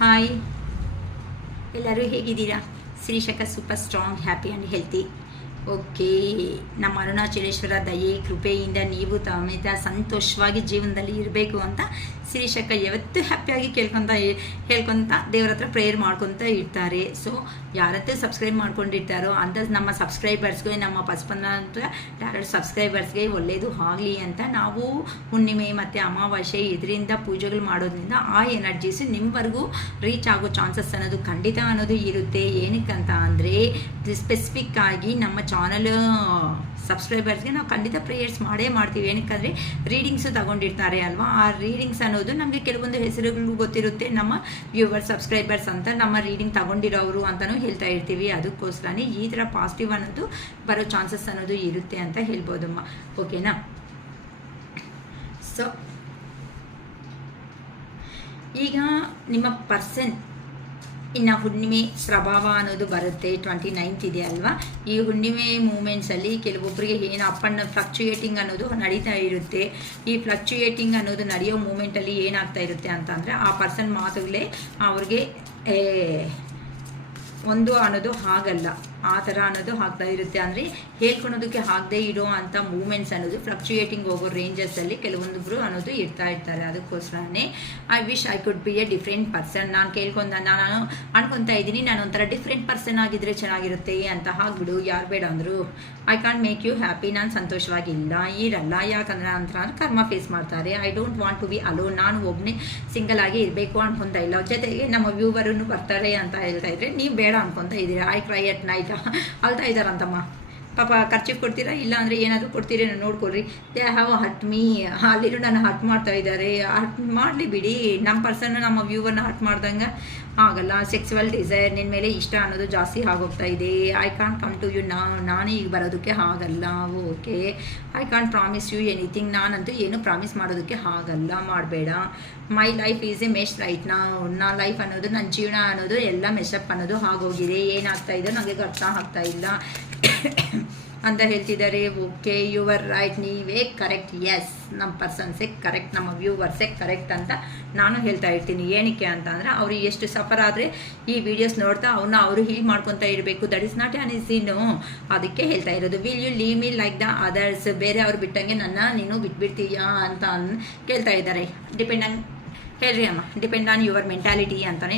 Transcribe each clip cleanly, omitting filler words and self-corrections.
Hi, ಎಲ್ಲರೂ ಹೇಗಿದ್ದೀರಾ? ಶ್ರೀಶಕ super strong, happy and healthy. Okay, ನಮ್ಮ ಅರುಣಾಚಲೇಶ್ವರ ದಯೆ ಕೃಪೆಯಿಂದ ನೀವು ಸಮೇತ ಸಂತೋಷವಾಗಿ ಜೀವನದಲ್ಲಿ ಇರಬೇಕು ಅಂತ ಶ್ರೀಶಕ ಯಾವತ್ತೂ ಹ್ಯಾಪಿಯಾಗಿ ಹೇಳ್ಕೊತ ದೇವರ ಹತ್ರ ಪ್ರೇಯರ್ ಮಾಡ್ಕೊತ ಇರ್ತಾರೆ. ಸೊ ಯಾರತ್ತೇ ಸಬ್ಸ್ಕ್ರೈಬ್ ಮಾಡ್ಕೊಂಡಿರ್ತಾರೋ ಅಂತ ನಮ್ಮ ಸಬ್ಸ್ಕ್ರೈಬರ್ಸ್ಗೆ, ನಮ್ಮ ಪಸ್ಪಂದ ಡೈರೆಕ್ಟ್ ಸಬ್ಸ್ಕ್ರೈಬರ್ಸ್ಗೆ ಒಳ್ಳೆಯದು ಆಗಲಿ ಅಂತ ನಾವು ಹುಣ್ಣಿಮೆ ಮತ್ತು ಅಮಾವಾಸ್ಯೆ ಇದರಿಂದ ಪೂಜೆಗಳು ಮಾಡೋದ್ರಿಂದ ಆ ಎನರ್ಜೀಸ್ ನಿಮ್ಮವರೆಗೂ ರೀಚ್ ಆಗೋ ಚಾನ್ಸಸ್ ಅನ್ನೋದು ಖಂಡಿತ ಅನ್ನೋದು ಇರುತ್ತೆ. ಏನಕ್ಕಂತ ಅಂದರೆ ಸ್ಪೆಸಿಫಿಕ್ ಆಗಿ ನಮ್ಮ ಚಾನಲ್ ಸಬ್ಸ್ಕ್ರೈಬರ್ಸ್ಗೆ ನಾವು ಖಂಡಿತ ಪ್ರೇಯರ್ಸ್ ಮಾಡೇ ಮಾಡ್ತೀವಿ. ಏನಕ್ಕಂದರೆ ರೀಡಿಂಗ್ಸು ತಗೊಂಡಿರ್ತಾರೆ ಅಲ್ವಾ, ಆ ರೀಡಿಂಗ್ಸ್ ಅನ್ನೋದು ನಮಗೆ ಕೆಲವೊಂದು ಹೆಸರುಗಳು ಗೊತ್ತಿರುತ್ತೆ. ನಮ್ಮ ವ್ಯೂವರ್ಸ್ ಸಬ್ಸ್ಕ್ರೈಬರ್ಸ್ ಅಂತ ನಮ್ಮ ರೀಡಿಂಗ್ ತಗೊಂಡಿರೋರು ಅಂತಲೂ ಹೇಳ್ತಾ ಇರ್ತೀವಿ. ಅದಕ್ಕೋಸ್ಕರನೇ ಈ ಥರ ಪಾಸಿಟಿವ್ ಅನ್ನೋದು ಬರೋ ಚಾನ್ಸಸ್ ಅನ್ನೋದು ಇರುತ್ತೆ ಅಂತ ಹೇಳ್ಬೋದಮ್ಮ. ಓಕೆನಾ? ಸೊ ಈಗ ನಿಮ್ಮ ಪರ್ಸನ್ ಇನ್ನು ಹುಣ್ಣಿಮೆ ಪ್ರಭಾವ ಅನ್ನೋದು ಬರುತ್ತೆ. 29th ಇದೆ ಅಲ್ವಾ. ಈ ಹುಣ್ಣಿಮೆ ಮೂಮೆಂಟ್ಸಲ್ಲಿ ಕೆಲವೊಬ್ಬರಿಗೆ ಏನು ಅಪ್ ಆ್ಯಂಡ್ ಫ್ಲಕ್ಚುಯೇಟಿಂಗ್ ಅನ್ನೋದು ನಡೀತಾ ಇರುತ್ತೆ. ಈ ಫ್ಲಕ್ಚುಯೇಟಿಂಗ್ ಅನ್ನೋದು ನಡೆಯೋ ಮೂಮೆಂಟಲ್ಲಿ ಏನಾಗ್ತಾ ಇರುತ್ತೆ ಅಂತಂದರೆ ಆ ಪರ್ಸನ್ ಮಾತುಗಳೇ ಅವ್ರಿಗೆ ಒಂದು ಅನ್ನೋದು ಆಗಲ್ಲ, ಆ ಥರ ಅನ್ನೋದು ಆಗ್ತಾ ಇರುತ್ತೆ. ಅಂದರೆ ಹೇಳ್ಕೊಳೋದಕ್ಕೆ ಆಗದೆ ಇರೋ ಅಂಥ ಮೂಮೆಂಟ್ಸ್ ಅನ್ನೋದು ಫ್ಲಕ್ಚುಯೇಟಿಂಗ್ ಹೋಗೋ ರೇಂಜಸ್ಸಲ್ಲಿ ಕೆಲವೊಂದೊಬ್ಬರು ಅನ್ನೋದು ಇರ್ತಾರೆ. ಅದಕ್ಕೋಸ್ಕರನೇ I wish I could be A different person. ನಾನು ಅನ್ಕೊತಾ ಇದ್ದೀನಿ, ನಾನು ಒಂಥರ ಡಿಫ್ರೆಂಟ್ ಪರ್ಸನ್ ಆಗಿದ್ರೆ ಚೆನ್ನಾಗಿರುತ್ತೆ ಅಂತ ಆಗ್ಬಿಡು. ಯಾರು ಬೇಡ ಅಂದರು I can't make you happy. ನಾನು ಸಂತೋಷವಾಗಿಲ್ಲ ಇರಲ್ಲ. ಯಾಕಂದ್ರೆ ನಂತರ ಕರ್ಮ ಫೇಸ್ ಮಾಡ್ತಾರೆ. I don't want to be alone. ನಾನು ಒಬ್ಬನೇ ಸಿಂಗಲ್ ಆಗಿ ಇರಬೇಕು ಅನ್ಕೊತಾ ಇಲ್ಲ. ಜೊತೆಗೆ ನಮ್ಮ ವ್ಯೂವರನ್ನು ಬರ್ತಾರೆ ಅಂತ ಹೇಳ್ತಾ ಇದ್ರೆ ನೀವು ಬೇಡ ಅನ್ಕೊತಾ ಇದ್ದೀರಾ. ಐ ಕ್ರೈ ಅಟ್ ನೈಟ್ ಅಳ್ತಾ ಇದ್ದಾರಂತಮ್ಮ. ಪಾಪ ಖರ್ಚಿಗೆ ಕೊಡ್ತೀರಾ, ಇಲ್ಲ ಅಂದರೆ ಏನಾದರೂ ಕೊಡ್ತೀರಿ, ನಾನು ನೋಡ್ಕೊಳ್ರಿ. They have hurt me. ಅಲ್ಲಿರೂ ನಾನು ಹರ್ಟ್ ಮಾಡ್ತಾ ಇದ್ದಾರೆ. ಹರ್ಟ್ ಮಾಡಲಿ ಬಿಡಿ. ನಮ್ಮ ಪರ್ಸನ್ ನಮ್ಮ ವ್ಯೂವರ್ನ ಹರ್ಟ್ ಮಾಡ್ದಂಗೆ ಆಗಲ್ಲ. ಸೆಕ್ಸುವಲ್ ಡಿಸೈರ್ ನಿನ್ನ ಮೇಲೆ ಇಷ್ಟ ಅನ್ನೋದು ಜಾಸ್ತಿ ಆಗೋಗ್ತಾ ಇದೆ. I can't come to you. ನಾನೇ ಈಗ ಬರೋದಕ್ಕೆ ಆಗಲ್ಲ. Okay, I can't promise you anything. ನಾನಂತೂ ಏನು ಪ್ರಾಮಿಸ್ ಮಾಡೋದಕ್ಕೆ ಆಗಲ್ಲ, ಮಾಡಬೇಡ. My life is a mess right ನಾ ಲೈಫ್ ಅನ್ನೋದು, ನನ್ನ ಜೀವನ ಅನ್ನೋದು ಎಲ್ಲ ಮೆಶಪ್ ಅನ್ನೋದು ಆಗೋಗಿದೆ. ಏನಾಗ್ತಾ ಇದೆ ನನಗೆ ಅರ್ಥ ಆಗ್ತಾ ಇಲ್ಲ ಅಂತ ಹೇಳ್ತಿದ್ದಾರೆ. ಓಕೆ, ಯುವರ್ ರೈಟ್, ನೀವೇ ಕರೆಕ್ಟ್. ಎಸ್, ನಮ್ಮ ಪರ್ಸನ್ಸೇ ಕರೆಕ್ಟ್, ನಮ್ಮ ವ್ಯೂವರ್ಸೇ ಕರೆಕ್ಟ್ ಅಂತ ನಾನು ಹೇಳ್ತಾ ಇರ್ತೀನಿ. ಏನಕ್ಕೆ ಅಂತ ಅಂದರೆ ಅವರು ಎಷ್ಟು ಸಫರ್ ಆದರೆ ಈ ವಿಡಿಯೋಸ್ ನೋಡ್ತಾ ಅವರು ಹೀಲ್ ಮಾಡ್ಕೊತಾ ಇರಬೇಕು. ದಟ್ ಇಸ್ ನಾಟ್ ಆನ್ ಇಸಿನು. ಅದಕ್ಕೆ ಹೇಳ್ತಾ ಇರೋದು. Will you leave me like the others. ಬೇರೆ ಅವ್ರು ಬಿಟ್ಟಂಗೆ ನೀನು ಬಿಟ್ಬಿಡ್ತೀಯಾ ಅಂತ ಕೇಳ್ತಾ ಇದ್ದಾರೆ. ಹೇಳ್ರಿ ಅಮ್ಮ, ಡಿಪೆಂಡ್ ಆನ್ ಯುವರ್ ಮೆಂಟ್ಯಾಲಿಟಿ ಅಂತಲೇ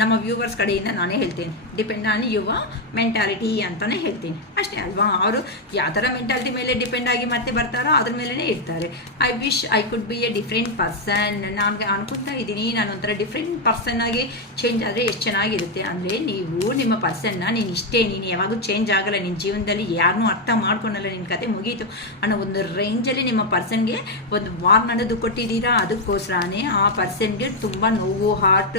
ನಮ್ಮ ವ್ಯೂವರ್ಸ್ ಕಡೆಯಿಂದ ನಾನೇ ಹೇಳ್ತೀನಿ. ಡಿಪೆಂಡ್ ಆನ್ ಯುವರ್ ಮೆಂಟ್ಯಾಲಿಟಿ ಅಂತಲೇ ಹೇಳ್ತೀನಿ ಅಷ್ಟೇ ಅಲ್ವಾ. ಅವರು ಯಾವ ಥರ ಮೆಂಟ್ಯಾಲಿಟಿ ಮೇಲೆ ಡಿಪೆಂಡ್ ಆಗಿ ಮತ್ತೆ ಬರ್ತಾರೋ ಅದ್ರ ಮೇಲೇ ಇರ್ತಾರೆ. I wish I could be A different person. ನಾನು ಅನ್ಕೊತಾ ಇದ್ದೀನಿ, ನಾನು ಒಂಥರ ಡಿಫ್ರೆಂಟ್ ಪರ್ಸನ್ ಆಗಿ ಚೇಂಜ್ ಆದರೆ ಎಷ್ಟು ಚೆನ್ನಾಗಿರುತ್ತೆ. ಅಂದರೆ ನೀವು ನಿಮ್ಮ ಪರ್ಸನ್ನ ನೀನು ಇಷ್ಟೇ, ನೀನು ಯಾವಾಗೂ ಚೇಂಜ್ ಆಗಲ್ಲ, ನಿನ್ನ ಜೀವನದಲ್ಲಿ ಯಾರನ್ನೂ ಅರ್ಥ ಮಾಡ್ಕೊಳಲ್ಲ, ನಿನ್ನ ಕತೆ ಮುಗೀತು ಅನ್ನೋ ಒಂದು ರೇಂಜಲ್ಲಿ ನಿಮ್ಮ ಪರ್ಸನ್ಗೆ ಒಂದು ವಾರ್ನ್ ಅನ್ನೋದು ಕೊಟ್ಟಿದ್ದೀರಾ. ಅದಕ್ಕೋಸ್ಕರ ಆ ಪರ್ಸನ್ಗೆ ತುಂಬ ನೋವು, ಹಾರ್ಟ್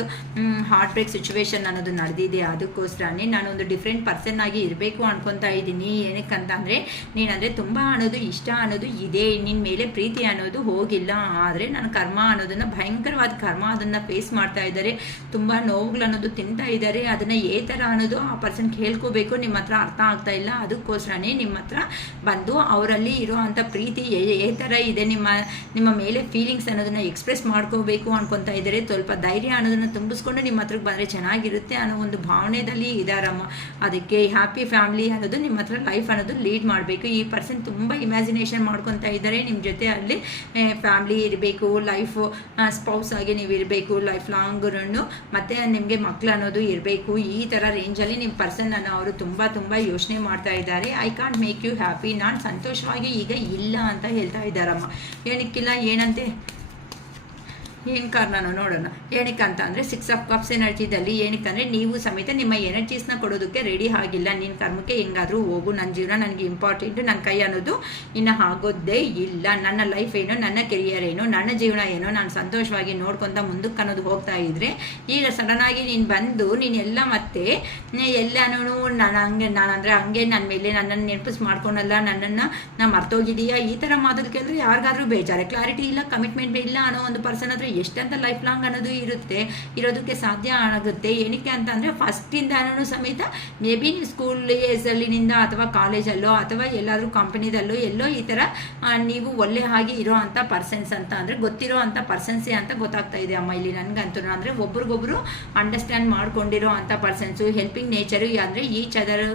ಬ್ರೇಕ್ ಸಿಚುವೇಶನ್ ಅನ್ನೋದು ನಡೆದಿದೆ. ಅದಕ್ಕೋಸ್ಕರನೇ ನಾನೊಂದು ಡಿಫ್ರೆಂಟ್ ಪರ್ಸನ್ ಆಗಿ ಇರಬೇಕು ಅನ್ಕೊತಾ ಇದ್ದೀನಿ. ಏನಕ್ಕಂತ ಅಂದರೆ ನೀನಂದರೆ ತುಂಬ ಅನ್ನೋದು ಇಷ್ಟ ಅನ್ನೋದು ಇದೆ, ನಿನ್ನ ಮೇಲೆ ಪ್ರೀತಿ ಅನ್ನೋದು ಹೋಗಿಲ್ಲ. ಆದರೆ ನಾನು ಕರ್ಮ ಅನ್ನೋದನ್ನು, ಭಯಂಕರವಾದ ಕರ್ಮ ಅದನ್ನು ಫೇಸ್ ಮಾಡ್ತಾ ಇದ್ದಾರೆ. ತುಂಬ ನೋವುಗಳು ಅನ್ನೋದು ತಿಂತಾ ಇದ್ದಾರೆ. ಅದನ್ನು ಏ ಥರ ಅನ್ನೋದು ಆ ಪರ್ಸನ್ಗೆ ಹೇಳ್ಕೋಬೇಕು, ನಿಮ್ಮ ಹತ್ರ ಅರ್ಥ ಆಗ್ತಾ ಇಲ್ಲ. ಅದಕ್ಕೋಸ್ಕರನೇ ನಿಮ್ಮ ಹತ್ರ ಬಂದು ಅವರಲ್ಲಿ ಇರುವಂಥ ಪ್ರೀತಿ ಏ ಥರ ಇದೆ, ನಿಮ್ಮ ಮೇಲೆ ಫೀಲಿಂಗ್ಸ್ ಅನ್ನೋದನ್ನು ಎಕ್ಸ್ಪ್ರೆಸ್ ಮಾಡ್ಕೋಬೇಕು ಅನ್ಕೊತಾ ಇದ್ದಾರೆ. ಸ್ವಲ್ಪ ಧೈರ್ಯ ಅನ್ನೋದನ್ನು ತುಂಬಿಸ್ಕೊಂಡು ನಿಮ್ಮ ಹತ್ರಕ್ಕೆ ಬಂದರೆ ಚೆನ್ನಾಗಿರುತ್ತೆ ಅನ್ನೋ ಒಂದು ಭಾವನೆಯಲ್ಲಿ ಇದ್ದಾರಮ್ಮ. ಅದಕ್ಕೆ ಹ್ಯಾಪಿ ಫ್ಯಾಮಿಲಿ ಅನ್ನೋದು ನಿಮ್ಮ ಹತ್ರ ಲೈಫ್ ಅನ್ನೋದು ಲೀಡ್ ಮಾಡಬೇಕು. ಈ ಪರ್ಸನ್ ತುಂಬ ಇಮ್ಯಾಜಿನೇಷನ್ ಮಾಡ್ಕೊತಾ ಇದ್ದಾರೆ. ನಿಮ್ಮ ಜೊತೆ ಅಲ್ಲಿ ಫ್ಯಾಮಿಲಿ ಇರಬೇಕು, ಲೈಫ್ ಸ್ಪೌಸ್ ಆಗಿ ನೀವು ಇರಬೇಕು, ಲೈಫ್ ಲಾಂಗ್ ರನ್ನು, ಮತ್ತು ನಿಮಗೆ ಮಕ್ಕಳು ಅನ್ನೋದು ಇರಬೇಕು. ಈ ಥರ ರೇಂಜಲ್ಲಿ ನಿಮ್ಮ ಪರ್ಸನ್ ಅನ್ನು ಅವರು ತುಂಬ ಯೋಚನೆ ಮಾಡ್ತಾ ಇದ್ದಾರೆ. I can't make you happy. ನಾನು ಸಂತೋಷವಾಗಿ ಈಗ ಇಲ್ಲ ಅಂತ ಹೇಳ್ತಾ ಇದ್ದಾರಮ್ಮ. ಏನಕ್ಕಿಲ್ಲ, ಏನಂತೆ ಏನು ಕಾರಣನೋ ನೋಡೋಣ. ಏನಕ್ಕೆ ಅಂತ ಅಂದರೆ 6 of Cups ಎನರ್ಜಿದಲ್ಲಿ ಏನಕ್ಕಂದರೆ ನೀವು ಸಮೇತ ನಿಮ್ಮ ಎನರ್ಜೀಸ್ನ ಕೊಡೋದಕ್ಕೆ ರೆಡಿ ಆಗಿಲ್ಲ. ನಿನ್ನ ಕರ್ಮಕ್ಕೆ ಹೆಂಗಾದರೂ ಹೋಗು, ನನ್ನ ಜೀವನ ನನಗೆ ಇಂಪಾರ್ಟೆಂಟು, ನನ್ನ ಕೈ ಅನ್ನೋದು ಇನ್ನು ಆಗೋದೇ ಇಲ್ಲ. ನನ್ನ ಲೈಫ್ ಏನೋ, ನನ್ನ ಕೆರಿಯರ್ ಏನೋ, ನನ್ನ ಜೀವನ ಏನೋ ನಾನು ಸಂತೋಷವಾಗಿ ನೋಡ್ಕೊತ ಮುಂದಕ್ಕೆ ಅನ್ನೋದು ಹೋಗ್ತಾ ಇದ್ದರೆ, ಈಗ ಸಡನ್ನಾಗಿ ನೀನು ಬಂದು ನೀನೆಲ್ಲ ಮತ್ತೆ ಎಲ್ಲನೂ ನಾನಂದರೆ ಹಂಗೆ ನನ್ನ ಮೇಲೆ ನನ್ನನ್ನು ನೆನಪಿಸ್ ಮಾಡ್ಕೊಳಲ್ಲ, ನನ್ನನ್ನು ನಾ ಮರ್ತೋಗಿದೀಯಾ, ಈ ಥರ ಮಾತುಗಳು ಕೇಳಿದ್ರೆ ಯಾರಿಗಾದ್ರೂ ಬೇಜಾರೆ. ಕ್ಲಾರಿಟಿ ಇಲ್ಲ, ಕಮಿಟ್ಮೆಂಟ್ ಇಲ್ಲ ಅನ್ನೋ ಒಂದು ಪರ್ಸನ್ ಹತ್ರ ಎಷ್ಟಂತ ಲೈಫ್ ಲಾಂಗ್ ಅನ್ನೋದು ಇರೋದಕ್ಕೆ ಸಾಧ್ಯ ಆಗುತ್ತೆ. ಏನಕ್ಕೆ ಅಂತಂದರೆ ಫಸ್ಟಿಂದನೂ ಸಮೇತ ಮೇ ಬಿ ನೀವು ಸ್ಕೂಲ್ ಏಜಲ್ಲಿನಿಂದ ಅಥವಾ ಕಾಲೇಜಲ್ಲೋ ಅಥವಾ ಎಲ್ಲಾದರೂ ಕಂಪನಿದಲ್ಲೋ ಎಲ್ಲೋ ಈ ಥರ ನೀವು ಒಳ್ಳೆ ಹಾಗೆ ಇರೋ ಅಂಥ ಪರ್ಸನ್ಸ್ ಅಂತ ಅಂದರೆ ಗೊತ್ತಿರೋ ಅಂಥ ಪರ್ಸನ್ಸೇ ಅಂತ ಗೊತ್ತಾಗ್ತಾ ಇದೆ ಅಮ್ಮ ಇಲ್ಲಿ ನನಗಂತೂ. ಅಂದರೆ ಒಬ್ರಿಗೊಬ್ರು ಅಂಡರ್ಸ್ಟ್ಯಾಂಡ್ ಮಾಡ್ಕೊಂಡಿರೋ ಅಂಥ ಪರ್ಸನ್ಸು, ಹೆಲ್ಪಿಂಗ್ ನೇಚರು, ಅಂದರೆ ಈಚ್ ಅದರ್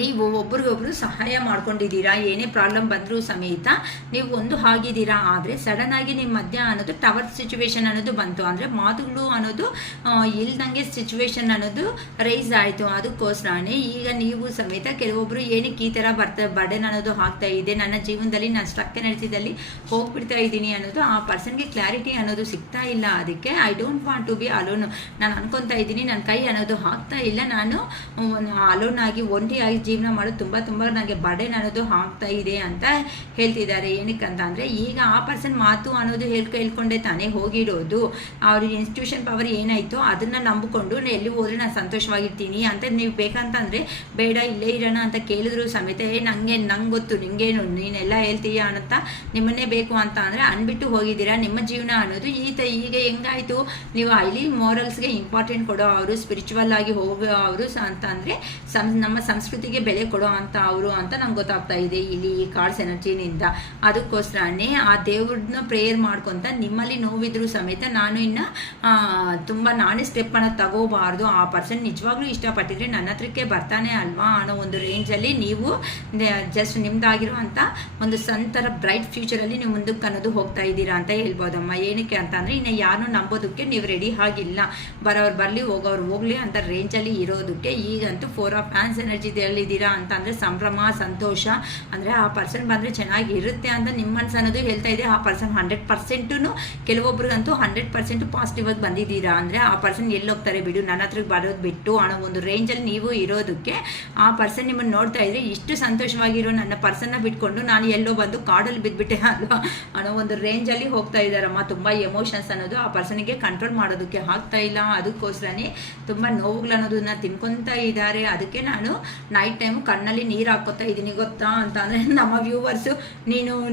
ನೀವು ಒಬ್ರಿಗೊಬ್ರು ಸಹಾಯ ಮಾಡ್ಕೊಂಡಿದ್ದೀರಾ. ಏನೇ ಪ್ರಾಬ್ಲಮ್ ಬಂದರೂ ಸಮೇತ ನೀವು ಒಂದು ಆಗಿದ್ದೀರಾ. ಆದರೆ ಸಡನ್ನಾಗಿ ನಿಮ್ಮ ಮಧ್ಯ ಅನ್ನೋದು ಟವರ್ ಸಿಚುವೇಶನ್ ಅನ್ನೋದು ಬಂತು, ಅಂದರೆ ಮಾತುಗಳು ಅನ್ನೋದು ಇಲ್ದಂಗೆ ಸಿಚುವೇಶನ್ ಅನ್ನೋದು ರೈಸ್ ಆಯಿತು. ಅದಕ್ಕೋಸ್ಕರನೇ ಈಗ ನೀವು ಸಮೇತ ಕೆಲವೊಬ್ಬರು ಏನಕ್ಕೆ ಈ ಥರ ಬರ್ಡನ್ ಅನ್ನೋದು ಆಗ್ತಾ ಇದೆ, ನನ್ನ ಜೀವನದಲ್ಲಿ ನಾನು ಸ್ಟ್ರಕ್ ಎನರ್ಜಿದಲ್ಲಿ ಹೋಗ್ಬಿಡ್ತಾ ಇದ್ದೀನಿ ಅನ್ನೋದು ಆ ಪರ್ಸನ್ಗೆ ಕ್ಲಾರಿಟಿ ಅನ್ನೋದು ಸಿಗ್ತಾ ಇಲ್ಲ. ಅದಕ್ಕೆ I don't want to be alone. ನಾನು ಅನ್ಕೊತಾ ಇದ್ದೀನಿ ನನ್ನ ಕೈ ಅನ್ನೋದು ಆಗ್ತಾ ಇಲ್ಲ, ನಾನು ಅಲೋನ್ ಆಗಿ ಒಂಟಿಯಾಗಿ ಜೀವನ ಮಾಡೋದು ತುಂಬ ನನಗೆ ಬರ್ಡನ್ ಅನ್ನೋದು ಆಗ್ತಾ ಇದೆ ಅಂತ ಹೇಳ್ತಿದ್ದಾರೆ. ಏನಕ್ಕೆ ಅಂತ ಅಂದರೆ ಈಗ ಆ ಪರ್ಸನ್ ಮಾತು ಅನ್ನೋದು ಹೇಳ್ಕೊಂಡೆ ತಾನೇ ಹೋಗಿರೋದು. ಅವ್ರ ಇನ್ಸ್ಟಿಟ್ಯೂಷನ್ ಪವರ್ ಏನಾಯಿತು ಅದನ್ನು ನಂಬಿಕೊಂಡು ಎಲ್ಲಿ ಹೋದ್ರೆ ನಾನು ಸಂತೋಷವಾಗಿರ್ತೀನಿ ಅಂತ ನೀವು ಬೇಕಂತಂದರೆ ಬೇಡ ಇಲ್ಲೇ ಇರೋಣ ಅಂತ ಕೇಳಿದ್ರು ಸಮೇತ ನಂಗೆ ಗೊತ್ತು ನಿಂಗೇನು ನೀನೆಲ್ಲ ಹೇಳ್ತೀಯ ಅಂತ ನಿಮ್ಮನ್ನೇ ಬೇಕು ಅಂತ ಅಂದರೆ ಅಂದ್ಬಿಟ್ಟು ಹೋಗಿದ್ದೀರಾ. ನಿಮ್ಮ ಜೀವನ ಅನ್ನೋದು ಈಗ ಹೆಂಗಾಯಿತು, ನೀವು ಹೈಲಿ ಮಾರಲ್ಸ್ಗೆ ಇಂಪಾರ್ಟೆಂಟ್ ಕೊಡೋ ಅವರು, ಸ್ಪಿರಿಚುವಲ್ ಆಗಿ ಹೋಗೋ ಅವರು ಅಂತ ಅಂದರೆ ನಮ್ಮ ಸಂಸ್ಕೃತಿಗೆ ಬೆಲೆ ಕೊಡೋ ಅಂತ ಅವರು ಅಂತ ನಂಗೆ ಗೊತ್ತಾಗ್ತಾ ಇದೆ ಇಲ್ಲಿ ಈ ಕಾರ್ಡ್ಸ್ ಎನರ್ಜಿನಿಂದ. ಅದಕ್ಕೋಸ್ಕರನೇ ಆ ದೇವ್ರನ್ನ ಪ್ರೇಯರ್ ಮಾಡ್ಕೊತ ನಿಮ್ಮಲ್ಲಿ ನೋವಿದ್ರು ಸಮೇತ ನಾನು ಇನ್ನು ತುಂಬ ನಾನೇ ಸ್ಟೆಪ್ಪನ್ನು ತಗೋಬಾರ್ದು. ಆ ಪರ್ಸನ್ ನಿಜವಾಗ್ಲೂ ಇಷ್ಟಪಟ್ಟಿದ್ರೆ ನನ್ನ ಹತ್ರಕ್ಕೆ ಬರ್ತಾನೆ ಅಲ್ವಾ ಅನ್ನೋ ಒಂದು ರೇಂಜಲ್ಲಿ ನೀವು ಜಸ್ಟ್ ನಿಮ್ದಾಗಿರುವಂಥ ಒಂದು ಸಂತರ ಬ್ರೈಟ್ ಫ್ಯೂಚರಲ್ಲಿ ನೀವು ಮುಂದಕ್ಕೆ ಅನ್ನೋದು ಹೋಗ್ತಾ ಇದ್ದೀರಾ ಅಂತ ಹೇಳ್ಬೋದಮ್ಮ. ಏನಕ್ಕೆ ಅಂತ ಅಂದರೆ ಇನ್ನು ಯಾರು ನಂಬೋದಕ್ಕೆ ನೀವು ರೆಡಿ ಆಗಿಲ್ಲ. ಬರೋರು ಬರಲಿ ಹೋಗೋರು ಹೋಗಲಿ ಅಂತ ರೇಂಜಲ್ಲಿ ಇರೋದಕ್ಕೆ ಈಗಂತೂ 4 ಆಫ್ ಹ್ಯಾಂಡ್ಸ್ ಎನರ್ಜಿದಲ್ಲಿದ್ದೀರಾ ಅಂತ ಅಂದರೆ ಸಂಭ್ರಮ ಸಂತೋಷ, ಅಂದರೆ ಆ ಪರ್ಸನ್ ಬಂದರೆ ಚೆನ್ನಾಗಿರುತ್ತೆ ಅಂತ ನಿಮ್ಮ ಮನಸ್ಸು ಅನ್ನೋದು ಹೇಳ್ತಾ ಇದೆ. ಆ ಪರ್ಸನ್ 100% ಕೆಲವೊಬ್ರಿಗಂತೂ 100% ಪಾಸಿಟಿವ್ ಆಗಿ ಬಂದಿದ್ದೀರಾ. ಅಂದರೆ ಆ ಪರ್ಸನ್ ಎಲ್ಲೋಗ್ತಾರೆ ಬಿಡು ನನ್ನ ಹತ್ರಕ್ಕೆ ಬರೋದು ಬಿಟ್ಟು ಅನ್ನೋ ಒಂದು ರೇಂಜಲ್ಲಿ ನೀವು ಇರೋದಕ್ಕೆ ಆ ಪರ್ಸನ್ ನಿಮ್ಮನ್ನು ನೋಡ್ತಾ ಇದ್ರೆ ಇಷ್ಟು ಸಂತೋಷವಾಗಿರೋ ನನ್ನ ಪರ್ಸನ್ನ ಬಿಟ್ಕೊಂಡು ನಾನು ಎಲ್ಲೋ ಬಂದು ಕಾಡಲ್ಲಿ ಬಿದ್ದುಬಿಟ್ಟೆ ಅಲ್ವಾ ಅನ್ನೋ ಒಂದು ರೇಂಜಲ್ಲಿ ಹೋಗ್ತಾ ಇದ್ದಾರಮ್ಮ. ತುಂಬ ಎಮೋಷನ್ಸ್ ಅನ್ನೋದು ಆ ಪರ್ಸನಿಗೆ ಕಂಟ್ರೋಲ್ ಮಾಡೋದಕ್ಕೆ ಆಗ್ತಾ ಇಲ್ಲ. ಅದಕ್ಕೋಸ್ಕರನೇ ತುಂಬ ನೋವುಗಳು ಅನ್ನೋದನ್ನ ತಿನ್ಕೊತಾ ಇದ್ದಾರೆ. ಅದಕ್ಕೆ ನಾನು ನೈಟ್ ಟೈಮ್ ಕಣ್ಣಲ್ಲಿ ನೀರು ಹಾಕೋತಾ ಇದ್ದೀನಿ ಗೊತ್ತಾ ಅಂತ ಅಂದರೆ ನಮ್ಮ ವ್ಯೂವರ್ಸು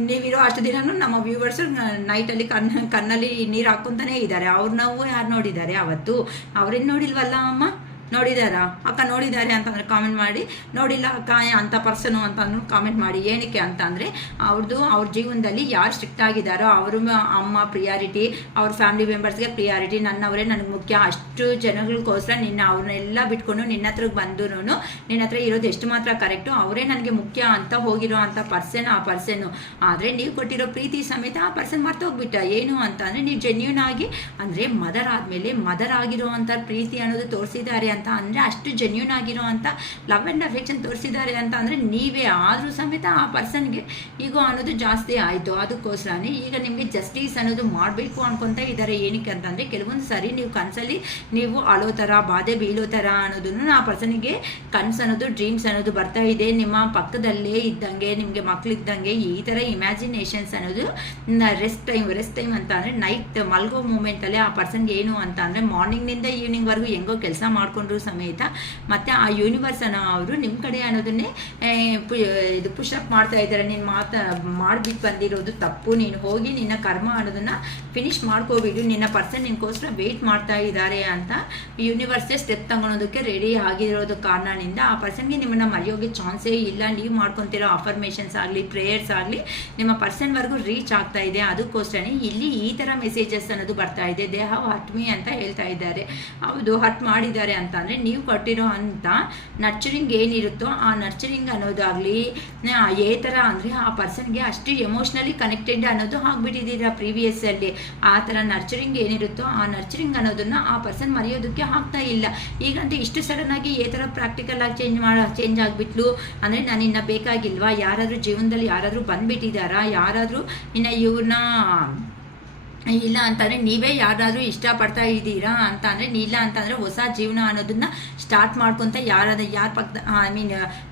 ನೀವಿರೋ ಅಷ್ಟು ದಿನನೂ ನಮ್ಮ ವ್ಯೂವರ್ಸು ನೈಟಲ್ಲಿ ಕಣ್ಣಲ್ಲಿ ನೀರು ಹಾಕ್ಕೊತಾನೇ ಇದ್ದಾರೆ. ಅವ್ರು ನಾವು ಯಾರು ನೋಡಿದ್ದಾರೆ ಅವತ್ತು? ಅವ್ರೇನು ನೋಡಿಲ್ವಲ್ಲ ಅಮ್ಮ? ನೋಡಿದಾರಾ ಅಕ್ಕ? ನೋಡಿದ್ದಾರೆ ಅಂತಂದರೆ ಕಾಮೆಂಟ್ ಮಾಡಿ. ನೋಡಿಲ್ಲ ಅಕ್ಕ ಅಂಥ ಪರ್ಸನು ಅಂತಂದ್ರೂ ಕಾಮೆಂಟ್ ಮಾಡಿ. ಏನಕ್ಕೆ ಅಂತ ಅಂದರೆ ಅವ್ರ ಜೀವನದಲ್ಲಿ ಯಾರು ಸ್ಟ್ರಿಕ್ಟ್ ಆಗಿದ್ದಾರೋ ಅವರು ಅಮ್ಮ ಪ್ರಿಯಾರಿಟಿ, ಅವ್ರ ಫ್ಯಾಮಿಲಿ ಮೆಂಬರ್ಸ್ಗೆ ಪ್ರಿಯಾರಿಟಿ, ನನ್ನವರೇ ನನಗೆ ಮುಖ್ಯ. ಅಷ್ಟು ಜನಗಳಿಗೋಸ್ಕರ ಅವ್ರನ್ನೆಲ್ಲ ಬಿಟ್ಕೊಂಡು ನಿನ್ನ ಹತ್ರಕ್ಕೆ ಬಂದು ನಿನ್ನ ಹತ್ರ ಇರೋದು ಎಷ್ಟು ಮಾತ್ರ ಕರೆಕ್ಟು, ಅವರೇ ನನಗೆ ಮುಖ್ಯ ಅಂತ ಹೋಗಿರೋ ಅಂಥ ಪರ್ಸನ್ ಆ ಪರ್ಸನ್ನು. ಆದರೆ ನೀವು ಕೊಟ್ಟಿರೋ ಪ್ರೀತಿ ಸಮೇತ ಆ ಪರ್ಸನ್ ಮರ್ತೋಗ್ಬಿಟ್ಟ. ಏನು ಅಂತ ಅಂದರೆ ನೀವು ಜೆನ್ಯೂನ್ ಆಗಿ ಅಂದರೆ ಮದರ್ ಆದಮೇಲೆ ಮದರ್ ಆಗಿರೋ ಅಂಥ ಪ್ರೀತಿ ಅನ್ನೋದು ತೋರಿಸಿದ್ದಾರೆ ಅಂತ ಅಂದರೆ ಅಷ್ಟು ಜೆನ್ಯೂನ್ ಆಗಿರೋ ಅಂಥ ಲವ್ ಆ್ಯಂಡ್ ಅಫೆಕ್ಷನ್ ತೋರಿಸಿದ್ದಾರೆ ಅಂತ ಅಂದರೆ ನೀವೇ. ಆದರೂ ಸಮೇತ ಆ ಪರ್ಸನ್ಗೆ ಈಗೋ ಅನ್ನೋದು ಜಾಸ್ತಿ ಆಯಿತು. ಅದಕ್ಕೋಸ್ಕರನೇ ಈಗ ನಿಮಗೆ ಜಸ್ಟಿಸ್ ಅನ್ನೋದು ಮಾಡಬೇಕು ಅನ್ಕೊತಾ ಇದ್ದಾರೆ. ಏನಕ್ಕೆ ಅಂತಂದರೆ ಕೆಲವೊಂದು ಸರಿ ನೀವು ಕನಸಲ್ಲಿ ನೀವು ಅಳೋ ಥರ ಬಾಧೆ ಬೀಳೋ ಥರ ಅನ್ನೋದನ್ನು ಆ ಪರ್ಸನಿಗೆ ಕನಸು ಅನ್ನೋದು ಡ್ರೀಮ್ಸ್ ಅನ್ನೋದು ಬರ್ತಾ ಇದೆ. ನಿಮ್ಮ ಪಕ್ಕದಲ್ಲೇ ಇದ್ದಂಗೆ ನಿಮಗೆ ಮಕ್ಕಳಿದ್ದಂಗೆ ಈ ಥರ ಇಮ್ಯಾಜಿನೇಷನ್ಸ್ ಅನ್ನೋದು ರೆಸ್ಟ್ ಟೈಮ್ ಅಂತ ಅಂದರೆ ನೈಟ್ ಮಲ್ಗೋ ಮೂಮೆಂಟಲ್ಲೇ ಆ ಪರ್ಸನ್ಗೆ ಏನು ಅಂತ ಅಂದರೆ ಮಾರ್ನಿಂಗ್ನಿಂದ ಈವ್ನಿಂಗ್ವರೆಗೂ ಹೆಂಗೋ ಕೆಲಸ ಮಾಡಿಕೊಂಡ್ರು ಸಮೇತ ಮತ್ತು ಆ ಯೂನಿವರ್ಸ್ ಅನ್ನೋ ಅವರು ನಿಮ್ಮ ಕಡೆ ಅನ್ನೋದನ್ನೇ ಇದು ಪುಷಪ್ ಮಾಡ್ತಾ ಇದ್ದಾರೆ. ನೀನು ಮಾಡ್ಬಿಟ್ಟು ಬಂದಿರೋದು ತಪ್ಪು, ನೀನು ಹೋಗಿ ನಿನ್ನ ಕರ್ಮ ಅನ್ನೋದನ್ನು ಫಿನಿಶ್ ಮಾಡ್ಕೋಬಿಡು, ನಿನ್ನ ಪರ್ಸನ್ ನಿನ್ಗೋಸ್ಕರ ವೆಯ್ಟ್ ಮಾಡ್ತಾ ಇದ್ದಾರೆ ಅಂತ ಯೂನಿವರ್ಸೇ ಸ್ಟೆಪ್ ತಗೊಳೋದಕ್ಕೆ ರೆಡಿ ಆಗಿರೋದು ಕಾರಣದಿಂದ ಆ ಪರ್ಸನ್ಗೆ ನಿಮ್ಮನ್ನು ಮರೆಯೋಗೆ ಚಾನ್ಸೇ ಇಲ್ಲ. ನೀವು ಮಾಡ್ಕೊತಿರೋ ಅಫರ್ಮೇಷನ್ಸ್ ಆಗಲಿ ಪ್ರೇಯರ್ಸ್ ಆಗಲಿ ನಿಮ್ಮ ಪರ್ಸನ್ವರೆಗೂ ರೀಚ್ ಆಗ್ತಾ ಇದೆ. ಅದಕ್ಕೋಸ್ಕರನೇ ಇಲ್ಲಿ ಈ ಥರ ಮೆಸೇಜಸ್ ಅನ್ನೋದು ಬರ್ತಾ ಇದೆ. ದೇ ಹ್ಯಾವ್ ಹರ್ಟ್ ಮೀ ಅಂತ ಹೇಳ್ತಾ ಇದ್ದಾರೆ. ಹೌದು, ಹರ್ಟ್ ಮಾಡಿದ್ದಾರೆ ಅಂತ ಅಂದರೆ ನೀವು ಕೊಟ್ಟಿರೋ ಅಂಥ ನರ್ಚರಿಂಗ್ ಏನಿರುತ್ತೋ ಆ ನರ್ಚರಿಂಗ್ ಅನ್ನೋದಾಗಲಿ ಏ ಥರ ಅಂದರೆ ಆ ಪರ್ಸನ್ಗೆ ಅಷ್ಟು ಎಮೋಷ್ನಲಿ ಕನೆಕ್ಟೆಡ್ ಅನ್ನೋದು ಆಗಿಬಿಟ್ಟಿದ್ದೀರಾ ಪ್ರೀವಿಯಸ್ಸಲ್ಲಿ. ಆ ಥರ ನರ್ಚರಿಂಗ್ ಏನಿರುತ್ತೋ ಆ ನರ್ಚರಿಂಗ್ ಅನ್ನೋದನ್ನು ಆ ಪರ್ಸನ್ ಮರೆಯೋದಕ್ಕೆ ಆಗ್ತಾ ಇಲ್ಲ. ಈಗಂತೂ ಇಷ್ಟು ಸಡನ್ನಾಗಿ ಈ ಥರ ಪ್ರಾಕ್ಟಿಕಲ್ ಆಗಿ ಚೇಂಜ್ ಆಗಿಬಿಟ್ಲು ಅಂದರೆ ನಾನು ಇನ್ನು ಬೇಕಾಗಿಲ್ವಾ? ಯಾರಾದರೂ ಜೀವನದಲ್ಲಿ ಯಾರಾದರೂ ಬಂದುಬಿಟ್ಟಿದ್ದಾರಾ? ಯಾರಾದರೂ ಇನ್ನು ಇವ್ರನ್ನ ಇಲ್ಲ ಅಂತಂದರೆ ನೀವೇ ಯಾರಾದರೂ ಇಷ್ಟಪಡ್ತಾ ಇದ್ದೀರಾ ಅಂತ ಅಂದರೆ ಇಲ್ಲ ಅಂತಂದರೆ ಹೊಸ ಜೀವನ ಅನ್ನೋದನ್ನು ಸ್ಟಾರ್ಟ್ ಮಾಡ್ಕೊತ ಯಾರ ಪಕ್ಕ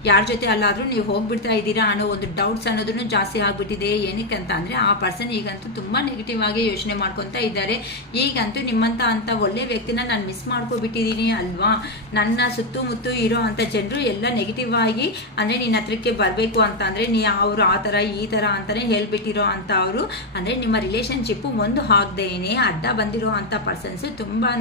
ಯಾರ ಜೊತೆ ಅಲ್ಲಾದರೂ ನೀವು ಹೋಗ್ಬಿಡ್ತಾ ಇದ್ದೀರಾ ಅನ್ನೋ ಒಂದು ಡೌಟ್ಸ್ ಅನ್ನೋದನ್ನು ಜಾಸ್ತಿ ಆಗಿಬಿಟ್ಟಿದೆ. ಏನಕ್ಕೆ ಅಂತ ಅಂದರೆ ಆ ಪರ್ಸನ್ ಈಗಂತೂ ತುಂಬ ನೆಗೆಟಿವ್ ಆಗಿ ಯೋಚನೆ ಮಾಡ್ಕೊತಾ ಇದ್ದಾರೆ. ಈಗಂತೂ ನಿಮ್ಮಂಥ ಒಳ್ಳೆ ವ್ಯಕ್ತಿನ ನಾನು ಮಿಸ್ ಮಾಡ್ಕೊಬಿಟ್ಟಿದ್ದೀನಿ ಅಲ್ವಾ? ನನ್ನ ಸುತ್ತಮುತ್ತ ಇರೋ ಅಂಥ ಜನರು ಎಲ್ಲ ನೆಗೆಟಿವ್ ಆಗಿ ಅಂದರೆ ನಿನ್ನ ಹತ್ರಕ್ಕೆ ಬರಬೇಕು ಅಂತ ಅಂದರೆ ಅವರು ಆ ಥರ ಈ ಥರ ಅಂತಲೇ ಹೇಳ್ಬಿಟ್ಟಿರೋ ಅಂಥ ಅವರು ಅಂದರೆ ನಿಮ್ಮ ರಿಲೇಷನ್ಶಿಪ್ಪು ಒಂದು ಆಗದೇನೆ ಅಡ್ಡ ಬಂದಿರೋ ಅಂಥ ಪರ್ಸನ್ಸು ತುಂಬಾ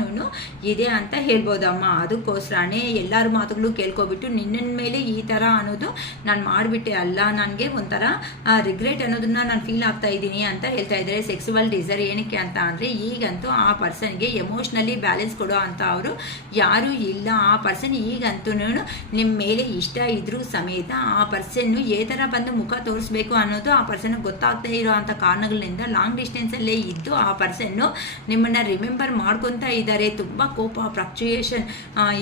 ಇದೆ ಅಂತ ಹೇಳ್ಬೋದಮ್ಮ. ಅದಕ್ಕೋಸ್ಕರನೇ ಎಲ್ಲರ ಮಾತುಗಳು ಕೇಳ್ಕೊಬಿಟ್ಟು ನಿನ್ನ ಮೇಲೆ ಈ ಥರ ಅನ್ನೋದು ನಾನು ಮಾಡಿಬಿಟ್ಟೆ ಅಲ್ಲ, ನನಗೆ ಒಂಥರ ರಿಗ್ರೆಟ್ ಅನ್ನೋದನ್ನ ನಾನು ಫೀಲ್ ಆಗ್ತಾ ಇದ್ದೀನಿ ಅಂತ ಹೇಳ್ತಾ ಇದ್ದಾರೆ. ಸೆಕ್ಸುವಲ್ ಡಿಸೈರ್ ಏನಕ್ಕೆ ಅಂತ ಅಂದರೆ ಈಗಂತೂ ಆ ಪರ್ಸನ್ಗೆ ಎಮೋಷ್ನಲಿ ಬ್ಯಾಲೆನ್ಸ್ ಕೊಡೋ ಅಂತ ಅವರು ಯಾರೂ ಇಲ್ಲ. ಆ ಪರ್ಸನ್ ಈಗಂತೂ ನಿಮ್ಮ ಮೇಲೆ ಇಷ್ಟ ಇದ್ರೂ ಸಮೇತ ಆ ಪರ್ಸನ್ನು ಏ ಥರ ಬಂದು ಮುಖ ತೋರಿಸ್ಬೇಕು ಅನ್ನೋದು ಆ ಪರ್ಸನ್ಗೆ ಗೊತ್ತಾಗ್ತಾ ಇರೋ ಅಂಥ ಕಾರಣಗಳಿಂದ ಲಾಂಗ್ ಡಿಸ್ಟೆನ್ಸಲ್ಲೇ ಇದ್ದು ಆ ಪರ್ಸನ್ನು ನಿಮ್ಮನ್ನು ರಿಮೆಂಬರ್ ಮಾಡ್ಕೊತಾ ಇದ್ದಾರೆ. ತುಂಬ ಕೋಪ, ಫ್ಲಕ್ಚುಯೇಷನ್,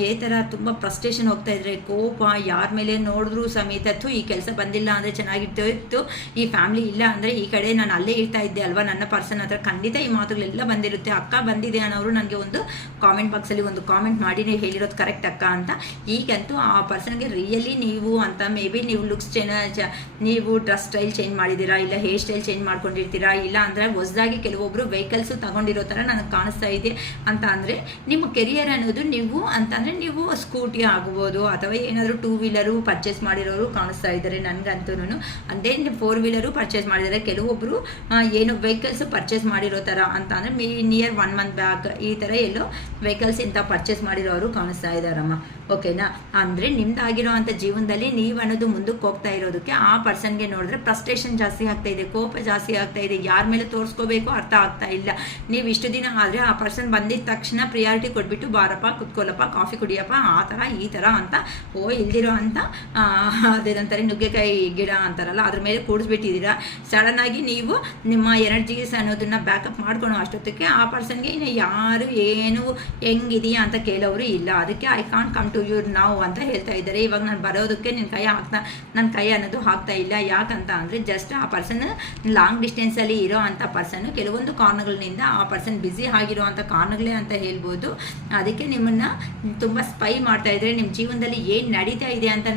ಏ ಥರ ತುಂಬ ಫ್ರಸ್ಟ್ರೇಷನ್ ಹೋಗ್ತಾ ಇದ್ದಾರೆ. ಕೋಪ, ಯಾರ ಮೇಲೆ ನೋಡಿದ್ರೂ ಸಮೇತ ಈ ಕೆಲಸ ಬಂದಿಲ್ಲ ಅಂದರೆ ಚೆನ್ನಾಗಿತ್ತು, ಈ ಫ್ಯಾಮಿಲಿ ಇಲ್ಲ ಅಂದರೆ ಈ ಕಡೆ ನಾನು ಅಲ್ಲೇ ಇರ್ತಾ ಇದ್ದೆ ಅಲ್ವಾ, ನನ್ನ ಪರ್ಸನ್ ಹತ್ರ ಖಂಡಿತ ಈ ಮಾತುಗಳೆಲ್ಲ ಬಂದಿರುತ್ತೆ. ಅಕ್ಕ ಬಂದಿದೆ ಅನ್ನೋರು ನನಗೆ ಒಂದು ಕಾಮೆಂಟ್ ಬಾಕ್ಸಲ್ಲಿ ಒಂದು ಕಾಮೆಂಟ್ ಮಾಡಿ ಹೇಳಿರೋದು ಕರೆಕ್ಟ್ ಅಕ್ಕ ಅಂತ. ಈಗಂತೂ ಆ ಪರ್ಸನ್ಗೆ ರಿಯಲಿ ನೀವು ಅಂತ ಮೇ ಬಿ ನೀವು ಲುಕ್ಸ್ ನೀವು ಡ್ರೆಸ್ ಸ್ಟೈಲ್ ಚೇಂಜ್ ಮಾಡಿದ್ದೀರಾ, ಇಲ್ಲ ಹೇರ್ ಸ್ಟೈಲ್ ಚೇಂಜ್ ಮಾಡ್ಕೊಂಡಿರ್ತೀರಾ, ಇಲ್ಲ ಅಂದರೆ ಹೊಸದಾಗಿ ಕೆಲವೊಬ್ಬರು ವೆಹಿಕಲ್ಸು ತಗೊಂಡಿರೋ ಥರ ನನಗೆ ಕಾಣಿಸ್ತಾ ಇದೆ ಅಂತ ಅಂದರೆ ನಿಮ್ಮ ಕೆರಿಯರ್ ಅನ್ನೋದು ನೀವು ಅಂತಂದರೆ ನೀವು ಸ್ಕೂಟಿ ಆಗ್ಬೋದು ಅಥವಾ ಏನಾದರೂ 2 ವೀಲರು ಪರ್ಚೇಸ್ ಮಾಡಿರೋರು ಕಾಣಿಸ್ತಾ ಇದ್ದಾರೆ ನನಗಂತೂ. ಅದೇ 4 ವೀಲರು ಪರ್ಚೇಸ್ ಮಾಡಿದ್ದಾರೆ, ಕೆಲವೊಬ್ಬರು ಏನು ವೆಹಿಕಲ್ಸು ಪರ್ಚೇಸ್ ಮಾಡಿರೋ ಥರ ಅಂತ ಅಂದರೆ ನಿಯರ್ 1 ಮಂತ್ ಬ್ಯಾಕ್ ಈ ಥರ ಎಲ್ಲೋ ವೆಹಿಕಲ್ಸ್ ಇಂಥ ಪರ್ಚೇಸ್ ಮಾಡಿರೋರು ಕಾಣಿಸ್ತಾ ಇದ್ದಾರಮ್ಮ. ಓಕೆನಾ? ಅಂದರೆ ನಿಮ್ದಾಗಿರೋ ಅಂಥ ಜೀವನದಲ್ಲಿ ನೀವು ಅನ್ನೋದು ಮುಂದಕ್ಕೆ ಹೋಗ್ತಾ ಇರೋದಕ್ಕೆ ಆ ಪರ್ಸನ್ಗೆ ನೋಡಿದ್ರೆ ಫ್ರಸ್ಟ್ರೇಷನ್ ಜಾಸ್ತಿ ಆಗ್ತಾ ಇದೆ, ಕೋಪ ಜಾಸ್ತಿ ಆಗ್ತಾ ಇದೆ, ಯಾರ ಮೇಲೆ ತೋರಿಸ್ಕೋಬೇಕು ಅರ್ಥ ಆಗ್ತಾ ಇಲ್ಲ. ನೀವು ಇಷ್ಟು ದಿನ ಆದರೆ ಆ ಪರ್ಸನ್ ಬಂದಿದ್ದ ತಕ್ಷಣ ಪ್ರಿಯಾರಿಟಿ ಕೊಟ್ಬಿಟ್ಟು ಬಾರಪ್ಪ ಕುತ್ಕೊಳ್ಳಪ್ಪ ಕಾಫಿ ಕುಡಿಯಪ್ಪ ಆ ಥರ ಈ ಥರ ಅಂತ ಇಲ್ದಿರೋ ಅಂತ ಅದೇನಂತಾರೆ ನುಗ್ಗೆಕಾಯಿ ಗಿಡ ಅಂತಾರಲ್ಲ ಅದ್ರ ಮೇಲೆ ಕೂಡಿಸ್ಬಿಟ್ಟಿದ್ದೀರಾ. ಸಡನ್ನಾಗಿ ನೀವು ನಿಮ್ಮ ಎನರ್ಜೀಸ್ ಅನ್ನೋದನ್ನ ಬ್ಯಾಕಪ್ ಮಾಡ್ಕೊಳೋ ಅಷ್ಟೊತ್ತಿಗೆ ಆ ಪರ್ಸನ್ಗೆ ಇನ್ನು ಯಾರು ಏನು ಹೆಂಗಿದೆಯಾ ಅಂತ ಕೇಳೋರು ಇಲ್ಲ. ಅದಕ್ಕೆ I can't come to you ನಾವು ಅಂತ ಹೇಳ್ತಾ ಇದ್ದಾರೆ. ಇವಾಗ ನಾನು ಬರೋದಕ್ಕೆ ನನ್ನ ಕೈ ಅನ್ನೋದು ಆಗ್ತಾ ಇಲ್ಲ. ಯಾಕಂತ ಅಂದರೆ ಜಸ್ಟ್ ಆ ಪರ್ಸನ್ ಲಾಂಗ್ ಡಿಸ್ಟೆನ್ಸಲ್ಲಿ ಇರೋ ಅಂಥ ಪರ್ಸನ್ ಕೆಲವೊಂದು ಕಾರಣಗಳಿಂದ ಆ ಪರ್ಸನ್ ಬ್ಯುಸಿ ಆಗಿರೋ ಅಂಥ ಕಾರಣಗಳೇ ಅಂತ ಹೇಳ್ಬೋದು. ಅದಕ್ಕೆ ನಿಮ್ಮನ್ನು ತುಂಬ ಸ್ಪೈ ಮಾಡ್ತಾ ಇದ್ದಾರೆ, ನಿಮ್ಮ ಜೀವನದಲ್ಲಿ ಏನು ನಡೀತಾ ಇದೆ ಅಂತ